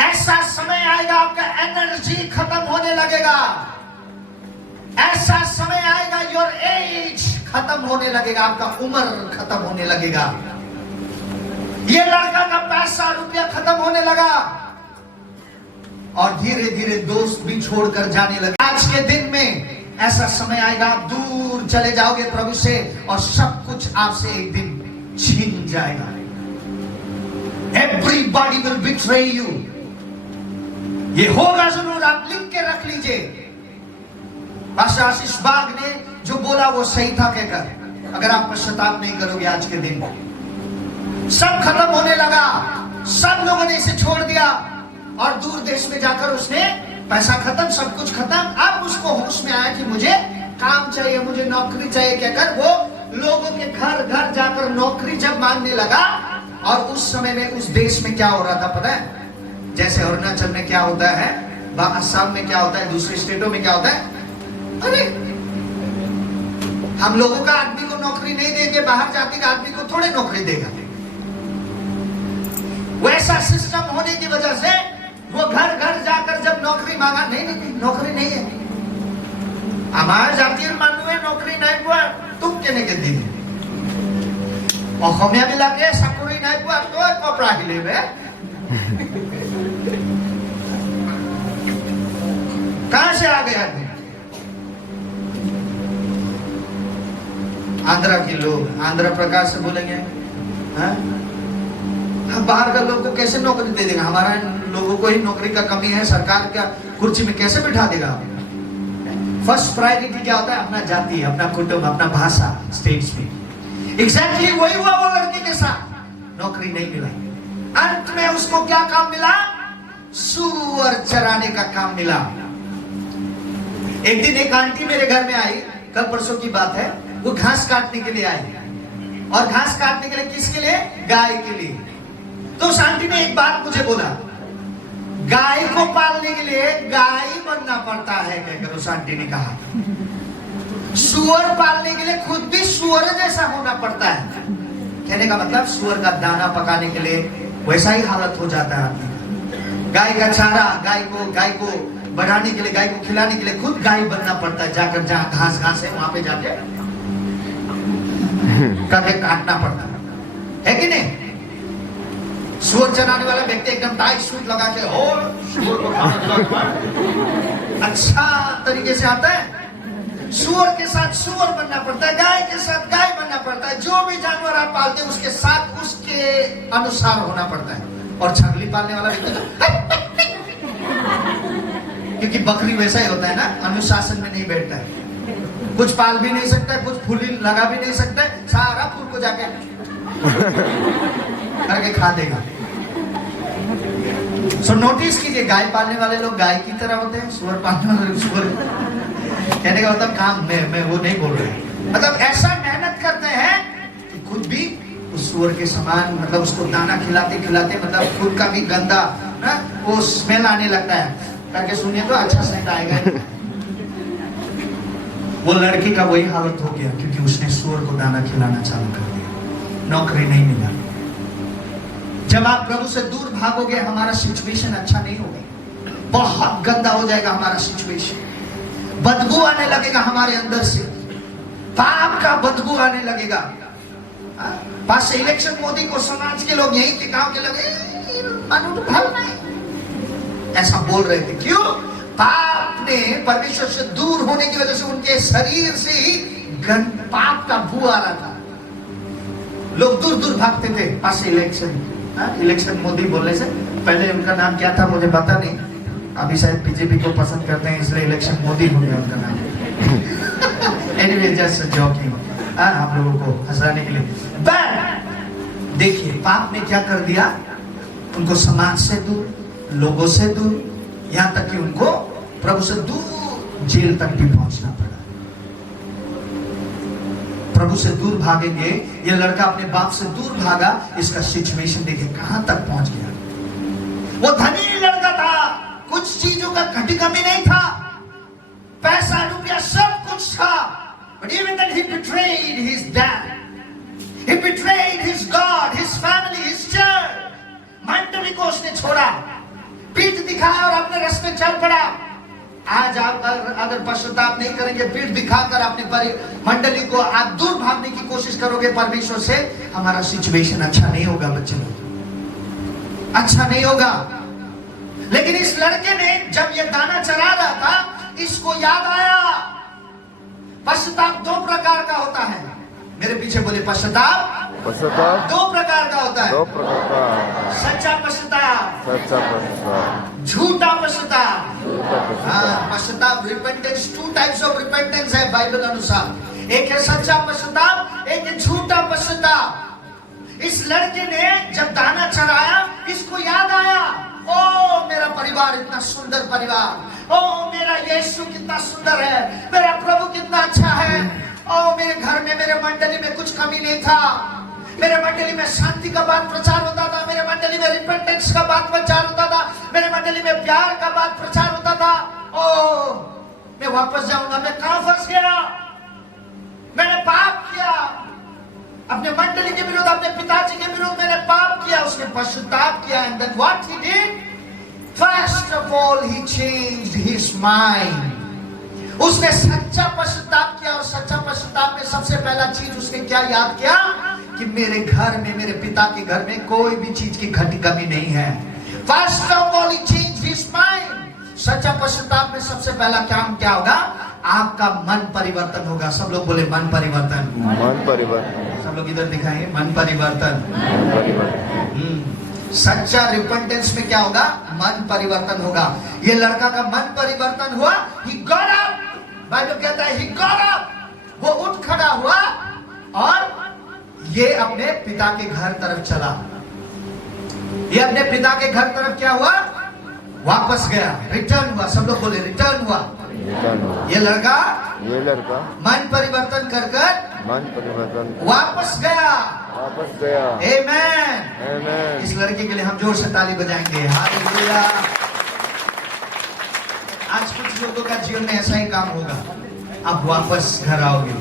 ऐसा समय आएगा, आपका एनर्जी खत्म होने लगेगा। ऐसा समय आएगा, योर एज खत्म होने लगेगा, आपका उम्र खत्म होने लगेगा। ये लड़का का पैसा, रुपया खत्म होने लगा, और धीरे धीरे दोस्त भी छोड़कर जाने लगे। आज के दिन में ऐसा समय आएगा, आप दूर चले जाओगे प्रभु से, और सब कुछ आपसे एक दिन छीन जाएगा। Everybody will betray you. ये होगा जरूर, आप लिख के रख लीजिए। पास्टर आशीष बाग ने जो बोला वो सही था कहकर, अगर आप पश्चाताप नहीं करोगे आज के दिन, सब खत्म होने लगा, सब लोगों ने इसे छोड़ दिया और दूर देश में जाकर उसने पैसा खत्म, सब कुछ खत्म। अब उसको होश में आया कि मुझे काम चाहिए, मुझे नौकरी चाहिए कहकर वो लोगों के घर घर जाकर नौकरी जब मांगने लगा। और उस समय में उस देश में क्या हो रहा था पता है? जैसे अरुणाचल में क्या होता है, असम में क्या होता है, दूसरे स्टेटों में क्या होता है, अरे हम लोगों का आदमी को नौकरी नहीं देंगे, बाहर जाति का आदमी को थोड़े नौकरी देगा। वैसा सिस्टम होने की वजह से वो घर घर जाकर जब नौकरी मांगा, नहीं नहीं, नहीं नौकरी नहीं है, हमारे जातीय मानुए नौकरी नहीं हुआ, तुम कहने के दिन অসমীয়া বিলাকে চাকৰি নাই পোৱা, তই কৰ পৰা আহিলি বে? कहां से आ गए आदमी? आंध्रा के लोग आंध्र प्रकार से बोलेंगे, हम बाहर का लोग को कैसे नौकरी दे देगा? हमारा लोगों को ही नौकरी का कमी है, सरकार का कुर्सी में कैसे बिठा देगा? फर्स्ट प्रायोरिटी क्या होता है? अपना जाति, अपना कुटुंब, अपना भाषा, स्टेट्स में। एग्जैक्टली वही हुआ वो लड़की के साथ, नौकरी नहीं मिला। अंत में उसको क्या काम मिला? सूअर चराने का काम मिला। एक दिन एक आंटी मेरे घर में आई, कल परसों की बात है, वो घास काटने के लिए आई। और घास काटने के लिए किसके लिए? गाय के लिए। तो उस आंटी ने एक बात मुझे बोला, गाय को पालने के लिए गाय बनना पड़ता है कहकर उस आंटी ने कहा। सुअर पालने के लिए खुद भी सुअर जैसा होना पड़ता है। कहने का मतलब सुअर का दाना पकाने के लिए वैसा ही हालत हो जाता है। गाय का चारा, गाय को बढ़ाने के लिए, गाय को खिलाने के लिए खुद गाय बनना पड़ता है। जाकर जहां घास है वहां पे जाके काटना पड़ता है कि नहीं? सुअर चराने वाला व्यक्ति एकदम टाइट सूट लगा के और सुअर को खाना अच्छा तरीके से आता है। सुअर के साथ सुअर बनना पड़ता है, गाय के साथ गाय बनना पड़ता है। जो भी जानवर आप पालते हैं उसके साथ उसके अनुसार होना पड़ता है। और छगली पालने वाला व्यक्ति क्योंकि बकरी वैसा ही होता है ना, अनुशासन में नहीं बैठता है, कुछ पाल भी नहीं सकता, कुछ फूली लगा भी नहीं सकता, सारा फूल को जाके करके खा देगा। सो नोटिस कीजिए, गाय पालने वाले लोग गाय की तरह होते हैं, सुअर पालने वाले लोग सुअर। कहने का मतलब काम मैं वो नहीं बोल रहे, मतलब ऐसा मेहनत करते हैं कि खुद भी उस सुअर के समान, मतलब उसको दाना खिलाते खिलाते मतलब खुद का भी गंदा ना वो स्मेल आने लगता है। करके सुनिए तो अच्छा सेंट आएगा। वो लड़की का वही हालत हो गया क्योंकि उसने सुअर को दाना खिलाना चालू कर दिया, नौकरी नहीं मिला। जब आप प्रभु से दूर भागोगे हमारा सिचुएशन अच्छा नहीं होगा, बहुत गंदा हो जाएगा हमारा सिचुएशन, बदबू आने लगेगा हमारे अंदर से, पाप का बदबू आने लगेगा। पास से इलेक्शन मोदी को समाज के लोग, यही के गांव के लोग ऐसा बोल रहे थे। क्यों? पाप ने परमेश्वर से दूर होने की वजह से उनके शरीर से ही पाप का बू आ रहा था। लोग दूर दूर भागते थे पास से इलेक्शन मोदी बोलने से। पहले उनका नाम क्या था मुझे पता नहीं, अभी शायद बीजेपी को पसंद करते हैं इसलिए इलेक्शन मोदी हो गया उनका नाम। एनीवे जस्ट जॉकिंग, आप लोगों को हंसाने के लिए। बट देखिए पाप ने क्या कर दिया, उनको समाज से दूर, लोगों से दूर, यहां तक कि उनको प्रभु से दूर, जेल तक भी पहुंचना पड़ा। प्रभु से दूर भागेंगे, ये लड़का अपने बाप से दूर भागा, इसका सिचुएशन देखिए कहां तक पहुंच गया। वो धनी लड़का था, कुछ चीजों का घटी कमी नहीं था, पैसा रुपया सब कुछ था, but even then he betrayed his dad, he betrayed his God, his family, his church। मंडली को उसने छोड़ा, पीठ दिखाया और अपने रास्ते चल पड़ा। आज आप अगर पश्चाताप नहीं करेंगे, पीठ दिखाकर अपने मंडली को आप दूर भागने की कोशिश करोगे परमेश्वर से, हमारा सिचुएशन अच्छा नहीं होगा बच्चे लोग, अच्छा नहीं होगा। लेकिन इस लड़के ने जब ये दाना चरा रहा था, इसको याद आया। पश्चाताप दो प्रकार का होता है, मेरे पीछे बोले पश्चाताप पश्चाताप दो प्रकार का होता दो है। प्रकार का सच्चा पश्चाताप, सच्चा पश्चाताप झूठा पश्चाताप। झूठा पश्चाताप हाँ, पश्चाताप repentance, two types of repentance है बाइबल अनुसार। एक है सच्चा पश्चाताप, एक है झूठा पश्चाताप। इस लड़के ने जब दाना चढ़ाया, इसको याद आया, ओ मेरा परिवार इतना सुंदर परिवार, ओ मेरा यीशु कितना सुंदर है, मेरा प्रभु कितना अच्छा है, ओ मेरे घर में मेरे मंडली में कुछ कमी नहीं था, मेरे मंडली में शांति का बात प्रचार होता था, मेरे मंडली में रिपेंटेंस का बात प्रचार होता था, मेरे मंडली में प्यार का बात प्रचार होता था। ओ मैं वापस जाऊंगा, मैं कहां फंस गया, मैंने पाप किया, अपने मंडली के विरुद्ध, अपने पिताजी के विरुद्ध मैंने पाप किया। उसने पश्चाताप किया, and then what he did, first of all he changed his mind. उसने सच्चा पश्चाताप किया, और सच्चा पश्चाताप में सबसे पहला चीज उसने क्या याद किया कि मेरे घर में, मेरे पिता के घर में कोई भी चीज की घटी कमी नहीं है। First of all he changed his mind. सच्चा पश्चाताप में सबसे पहला काम क्या होगा, आपका मन परिवर्तन होगा। सब लोग बोले मन परिवर्तन, मन परिवर्तन, सब लोग इधर दिखाएंगे मन परिवर्तन। मन परिवर्तन। सच्चा रिपेंटेंस में क्या होगा, मन परिवर्तन होगा। ये लड़का का मन परिवर्तन हुआ, ही गॉट अप, बाइबल कहता है ही गॉट अप, वो उठ खड़ा हुआ और ये अपने पिता के घर तरफ चला। ये अपने पिता के घर तरफ क्या हुआ, वापस गया, रिटर्न हुआ। सब लोग बोले रिटर्न हुआ। ये लड़का मन परिवर्तन कर मन परिवर्तन वापस गया, वापस गया। आमेन, आमेन। इस लड़के के लिए हम जोर से ताली बजाएंगे। हालेलुया। आज कुछ लोगों का जीवन में ऐसा ही काम होगा, आप वापस घर आओगे,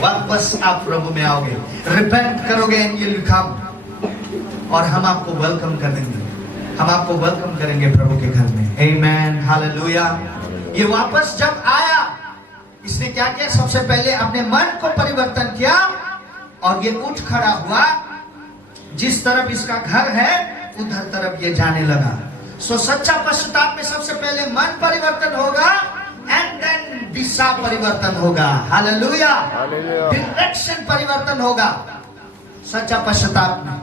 वापस आप प्रभु में आओगे, रिपेंट करोगे एंड यू विल कम, और हम आपको वेलकम कर देंगे, हम आपको वेलकम करेंगे प्रभु के घर में। आमेन, हालेलुया। ये वापस जब आया, इसने क्या किया, सबसे पहले अपने मन को परिवर्तन किया और ये उठ खड़ा हुआ। जिस तरफ इसका घर है उधर तरफ ये जाने लगा। सो सच्चा पश्चाताप में सबसे पहले मन परिवर्तन होगा, एंड देन दिशा परिवर्तन होगा। हालेलुया। डायरेक्शन परिवर्तन होगा सच्चा पश्चाताप में।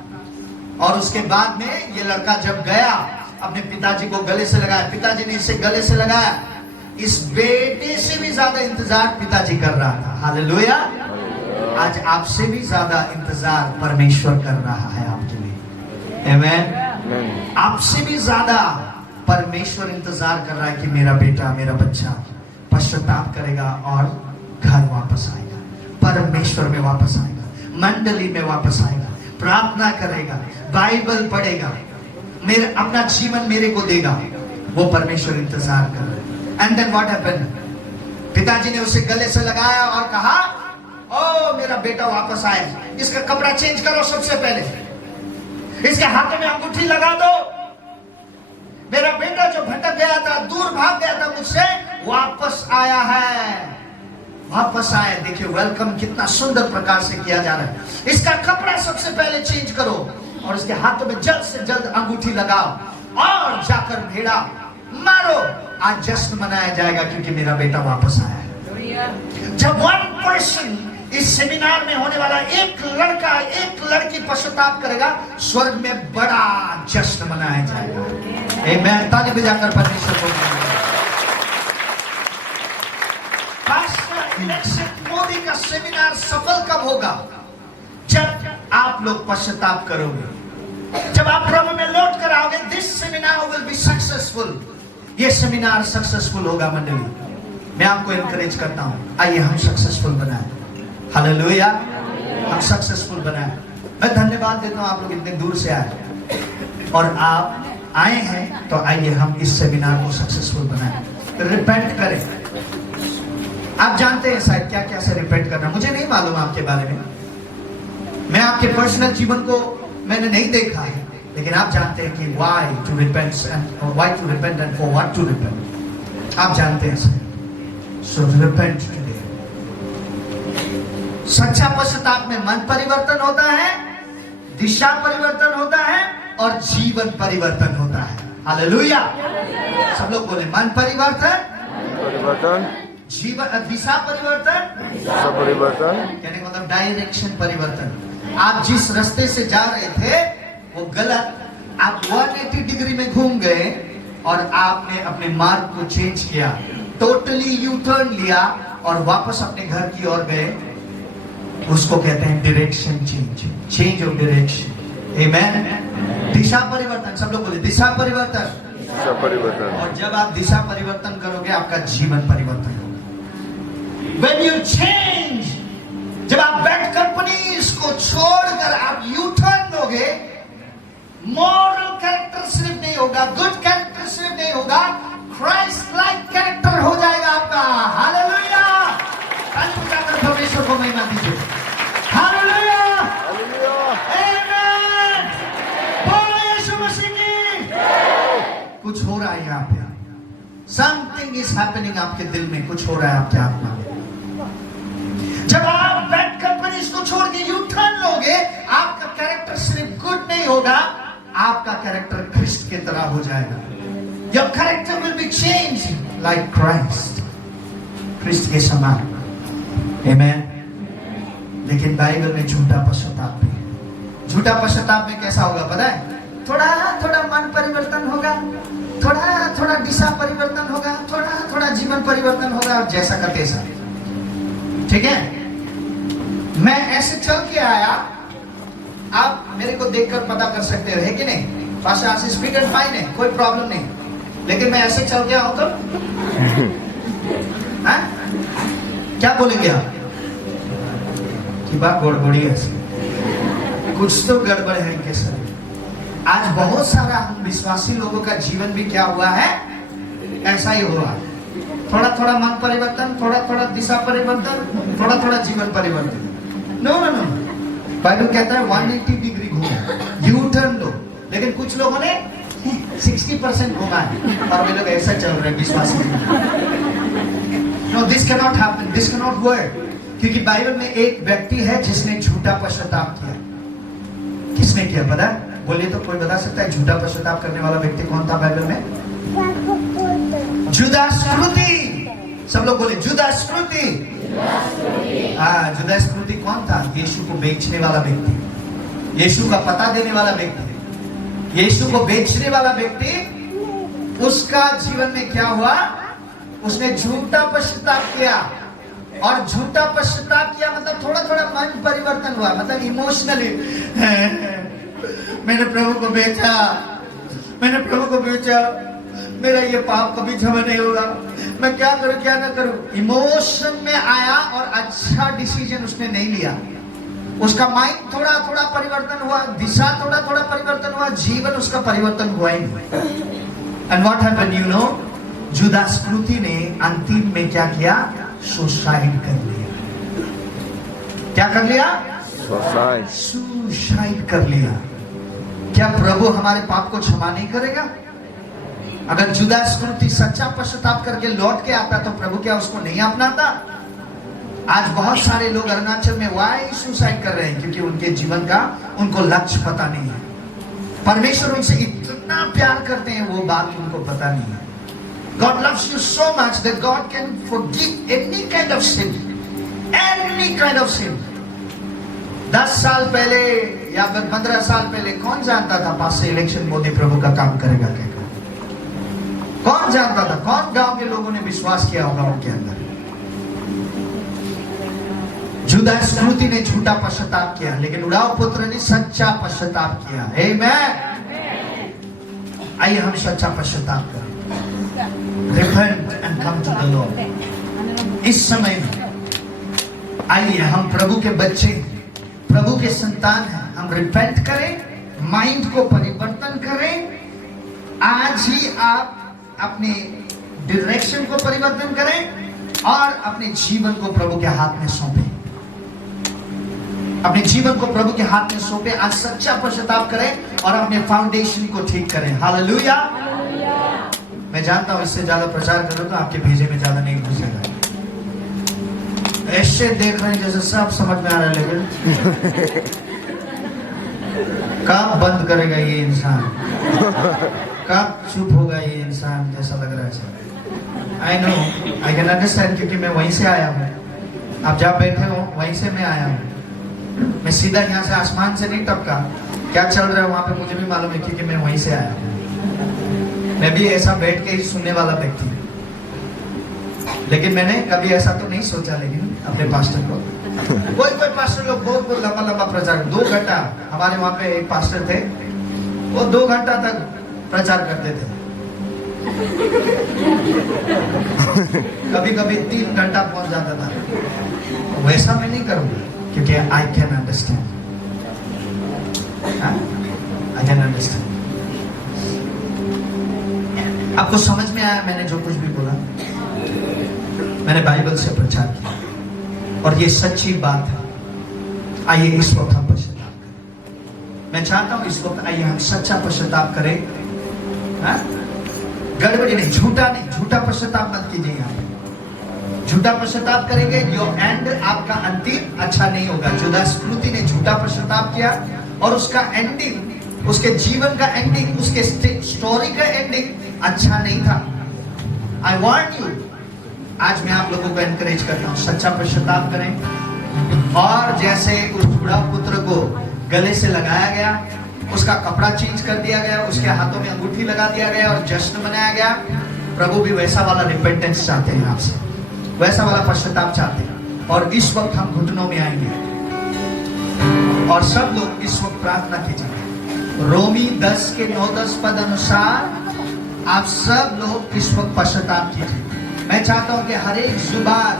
और उसके बाद में ये लड़का जब गया, अपने पिताजी को गले से लगाया, पिताजी ने इसे गले से लगाया। इस बेटे से भी ज्यादा इंतजार पिताजी कर रहा था। हालेलुया। आज आपसे भी ज्यादा इंतजार परमेश्वर कर रहा है आपके लिए। आमेन। आपसे भी ज्यादा परमेश्वर इंतजार कर रहा है कि मेरा बेटा, मेरा बच्चा पश्चाताप करेगा और घर वापस आएगा, परमेश्वर में वापस आएगा, मंडली में वापस आएगा, प्रार्थना करेगा, बाइबल पढ़ेगा, मेरे अपना जीवन मेरे को देगा। वो परमेश्वर इंतजार कर रहा है। एंड देन व्हाट हैपेंड, पिताजी ने उसे गले से लगाया और कहा, ओ मेरा बेटा वापस आया, इसका कपड़ा चेंज करो, सबसे पहले इसके हाथों में अंगूठी लगा दो। मेरा बेटा जो भटक गया था, दूर भाग गया था मुझसे, वापस आया है, वापस आया। देखिए वेलकम कितना सुंदर प्रकार से किया जा रहा है। इसका कपड़ा सबसे पहले चेंज करो और इसके हाथों में जल्द से जल्द अंगूठी लगाओ और जाकर भेड़ा मारो। आज जश्न मनाया जाएगा क्योंकि मेरा बेटा वापस आया है। जब वन पर्सन, इस सेमिनार में होने वाला एक लड़का, एक लड़की पश्चाताप करेगा, स्वर्ग में बड़ा जश्न मनाया जाएगा। आमेन। ताली बजाकर परमेश्वर को इलेक्शन मोदी का सेमिनार सफल कब होगा, जब आप लोग पश्चाताप करोगे, जब आप प्रभु में लौट कर आओगे। This seminar will be successful. ये सेमिनार सक्सेसफुल होगा मंडली। मैं आपको एनकरेज करता हूं, आइए हम सक्सेसफुल बनाए। हालेलुया। हम सक्सेसफुल बनाए। मैं धन्यवाद देता हूं, आप लोग इतने दूर से आए और आप आए हैं, तो आइए हम इस सेमिनार को सक्सेसफुल बनाए। रिपेंट करें। आप जानते हैं शायद क्या क्या से रिपेंट करना, मुझे नहीं मालूम आपके बारे में, मैं आपके पर्सनल जीवन को मैंने नहीं देखा है, लेकिन आप जानते हैं कि why to repent and for what to repent, आप जानते हैं सर। So repent today। सच्चा पश्चाताप में मन परिवर्तन होता है, दिशा परिवर्तन होता है और जीवन परिवर्तन होता है। हालेलुया। सब लोग बोले मन परिवर्तन, जीवन दिशा परिवर्तन, दिशा परिवर्तन, कहने का मतलब डायरेक्शन परिवर्तन। आप जिस रास्ते से जा रहे थे वो गलत, आप 180 डिग्री में घूम गए और आपने अपने मार्ग को चेंज किया, टोटली यू टर्न लिया और वापस अपने घर की ओर गए। उसको कहते हैं direction change, change of direction. Amen. दिशा परिवर्तन, सब लोग बोले दिशा परिवर्तन। दिशा परिवर्तन। और जब आप दिशा परिवर्तन करोगे आपका जीवन परिवर्तन होगा। When you change, जब आप बैड कंपनीज को छोड़कर आप यू टर्न लोगे, मॉरल कैरेक्टर सिर्फ नहीं होगा, गुड कैरेक्टर सिर्फ नहीं होगा, क्राइस्ट लाइक कैरेक्टर हो जाएगा आपका। हालेलुया। ताली बजाकर परमेश्वर को महिमा दीजिए। हालेलुया। आमेन। बोलो यीशु मसीह की। कुछ हो रहा है यहाँ पे, समथिंग इज हैपनिंग आपके दिल में, कुछ हो रहा है आपके आत्मा में। जब आप बैड कंपनीज को छोड़ के यू टर्न लोगे, आपका कैरेक्टर सिर्फ गुड नहीं होगा, आपका कैरेक्टर क्रिस्ट की तरह हो जाएगा। Your character will be change like Christ, Christ के समान। आमेन। लेकिन बाइबल में झूठा पश्चाताप भी है। झूठा पश्चाताप में कैसा होगा पता है? थोड़ा थोड़ा मन परिवर्तन होगा, थोड़ा थोड़ा दिशा परिवर्तन होगा, थोड़ा थोड़ा जीवन परिवर्तन होगा, और जैसा का तैसा। ठीक है, मैं ऐसे चल के आया, आप मेरे को देखकर पता कर सकते हो, है कि नहीं? Pastor Ashish fit and fine है, कोई प्रॉब्लम नहीं, लेकिन मैं ऐसे चल के आऊं तो हाँ? क्या बोलेंगे आप कि बात गड़बड़ी है, कुछ तो गड़बड़ है इनके साथ। आज बहुत सारा हम विश्वासी लोगों का जीवन भी क्या हुआ है, ऐसा ही हुआ। थोड़ा थोड़ा मन परिवर्तन, थोड़ा थोड़ा दिशा परिवर्तन, थोड़ा थोड़ा जीवन परिवर्तन। नो नो नो, बाइबल कहता है 180 डिग्री घूमो, यू टर्न लो। लेकिन कुछ लोगों ने 60% घुमा है और वे लोग ऐसा चल रहे हैं विश्वासी। No, this can not happen, this can not work. क्योंकि बाइबल में एक व्यक्ति है जिसने झूठा पश्चाताप किया। किसने किया पता है? बोलिए तो कोई बता सकता है झूठा पश्चाताप करने वाला व्यक्ति कौन था बाइबल में? जुदास इस्करियोती। सब लोग बोले जुदास इस्करियोती। हाँ, जुदास इस्करियोती कौन था? यीशु को बेचने वाला व्यक्ति, यीशु का पता देने वाला व्यक्ति, यीशु को बेचने वाला व्यक्ति। उसका जीवन में क्या हुआ? उसने झूठा पश्चाताप किया। और झूठा पश्चाताप किया मतलब थोड़ा थोड़ा मन परिवर्तन हुआ, मतलब इमोशनली मैंने प्रभु को बेचा, मैंने प्रभु को बेचा, मेरा ये पाप कभी क्षमा नहीं होगा, मैं क्या करूं क्या ना करूं। इमोशन में आया और अच्छा डिसीजन उसने नहीं लिया। उसका माइंड थोड़ा थोड़ा परिवर्तन हुआ, दिशा थोड़ा थोड़ा परिवर्तन हुआ, जीवन उसका परिवर्तन हुआ ही नहीं। And what happened you know? Judas इस्करियोती ने अंतिम में क्या किया? सुसाइड कर लिया। क्या कर लिया? सुसाइड कर लिया। क्या प्रभु हमारे पाप को क्षमा नहीं करेगा? अगर जुदास इस्करियोती सच्चा पश्चाताप करके लौट के आता तो प्रभु क्या उसको नहीं अपनाता? आज बहुत सारे लोग अरुणाचल में वाई सुसाइड कर रहे हैं क्योंकि उनके जीवन का उनको लक्ष्य पता नहीं है। परमेश्वर उनसे इतना प्यार करते हैं वो बात उनको पता नहीं है। God loves you so much that God can forgive any kind of sin, any kind of sin. 10 साल पहले या 15 साल पहले कौन जानता था 5 से इलेक्शन मोदी प्रभु का काम करेगा क्या? कौन जानता था? कौन गांव के लोगों ने विश्वास किया होगा उनके अंदर? जुदास इस्करियोती ने झूठा पश्चाताप किया, लेकिन उड़ाव पुत्र ने सच्चा पश्चाताप किया। आमेन। आइए हम सच्चा पश्चाताप करें। Repent and come to the Lord। इस समय में आइए हम प्रभु के बच्चे, प्रभु के संतान हैं, हम रिपेंट करें, माइंड को परिवर्तन करें। आज ही आप अपने डायरेक्शन को परिवर्तन करें और अपने जीवन को प्रभु के हाथ में सौंपें। अपने जीवन को प्रभु के हाथ में सौंपे। आज सच्चा पश्चाताप करें और अपने फाउंडेशन को ठीक करें। हालेलुया। मैं जानता हूं इससे ज्यादा प्रचार करूं तो आपके भेजे में ज्यादा नहीं घुसेगा। ऐसे देख रहे हैं जैसे सब समझ में आ रहा है, लेकिन कब बंद करेगा ये इंसान, कब चुप होगा ये इंसान, जैसा लग रहा है। I know, I can understand, क्योंकि मैं वहीं से आया हूँ। आप जहाँ बैठे हो वहीं से मैं आया हूँ। मैं सीधा यहाँ से आसमान से नहीं टपका। क्या चल रहा है वहाँ पे मुझे भी मालूम है, क्योंकि मैं वहीं से आया हूँ। मैं भी ऐसा बैठ के ही सुनने वाला व्यक्ति हूँ, लेकिन मैंने कभी ऐसा तो नहीं सोचा, लेकिन अपने पास्टर को कोई पास्टर लोग बहुत लंबा प्रचार, 2 घंटा, हमारे वहाँ पे एक पास्टर थे, वो 2 घंटा तक प्रचार करते थे। कभी कभी 3 घंटा पहुंच जाता था। वैसा मैं नहीं करूंगा, क्योंकि I can understand, I can understand. आपको समझ में आया मैंने जो कुछ भी बोला? मैंने बाइबल से प्रचार किया और ये सच्ची बात है। आइए इस वक्त हम पश्चाताप करें। मैं चाहता हूं इस वक्त आइए हम सच्चा पश्चाताप करें। गड़बड़ी नहीं, झूठा पश्चाताप मत कीजिए। यहाँ झूठा पश्चाताप करेंगे, योर एंड, आपका अंतिम अच्छा नहीं होगा। जुदास स्मृति ने झूठा पश्चाताप किया और उसका एंडिंग, उसके जीवन का एंडिंग, उसके स्टोरी का एंडिंग अच्छा नहीं था। आई वांट यू, आज मैं आप लोगों को एनकरेज करता हूं, सच्चा पश्चाताप करें। और जैसे उस बूढ़ा पुत्र को गले से लगाया गया, उसका कपड़ा चेंज कर दिया गया, उसके हाथों में अंगूठी लगा दिया गया और जश्न मनाया गया, प्रभु भी वैसा वाला रिपेंटेंस चाहते हैं आपसे, वैसा वाला पश्चाताप चाहते हैं। और इस वक्त हम घुटनों में आएंगे और सब लोग इस वक्त प्रार्थना कीजिए। रोमी 10 के 9-10 पद अनुसार आप सब लोग इस वक्त पश्चाताप कीजिए। मैं चाहता हूं कि हर एक जुबान,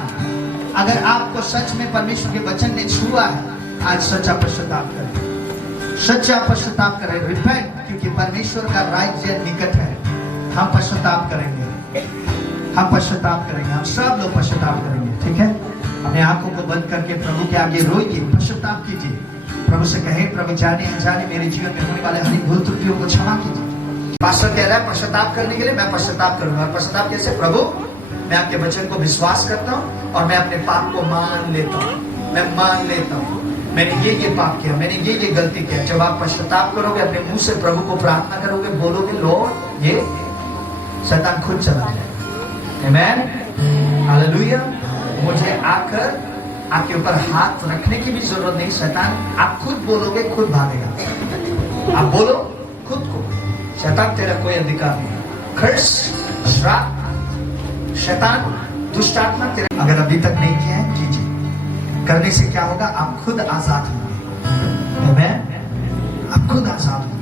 अगर आपको सच में परमेश्वर के वचन ने छुआ है, आज सच्चा पश्चाताप करें, सच्चा पश्चाताप करें, रिपेंट, क्योंकि परमेश्वर का राज्य निकट है। हम पश्चाताप करेंगे, हम पश्चाताप करेंगे, हम सब लोग पश्चाताप करेंगे, ठीक है? अपने आंखों को बंद करके प्रभु के आगे रोइए, पश्चाताप कीजिए, प्रभु से कहे, प्रभु जाने अनजाने मेरे जीवन में होने वाले हर भूल त्रुटियों को क्षमा कीजिए। पास्टर कह रहा है पश्चाताप करने के लिए, मैं पश्चाताप करूंगा। पश्चाताप कैसे? प्रभु मैं आपके वचन को विश्वास करता हूँ और मैं अपने पाप को मान लेता हूँ, मैं मान लेता हूँ, मैंने ये पाप किया, मैंने ये गलती किया। जब आप पश्चाताप करोगे, अपने मुंह से प्रभु को प्रार्थना करोगे, बोलोगे लॉर्ड, ये शैतान खुद चला जाएगा। आमेन, हालेलुया। मुझे आकर आपके ऊपर हाथ रखने की भी जरूरत नहीं, शैतान आप खुद बोलोगे, खुद भागेगा। आप बोलो खुद को, शैतान तेरा कोई अधिकार नहीं। कर्स, श्राप, शैतान, दुष्ट आत्मा तेरा, अगर अभी तक नहीं किया है कीजिए। करने से क्या होगा? आप खुद आजाद होंगे। आमेन, आप खुद आजाद होंगे।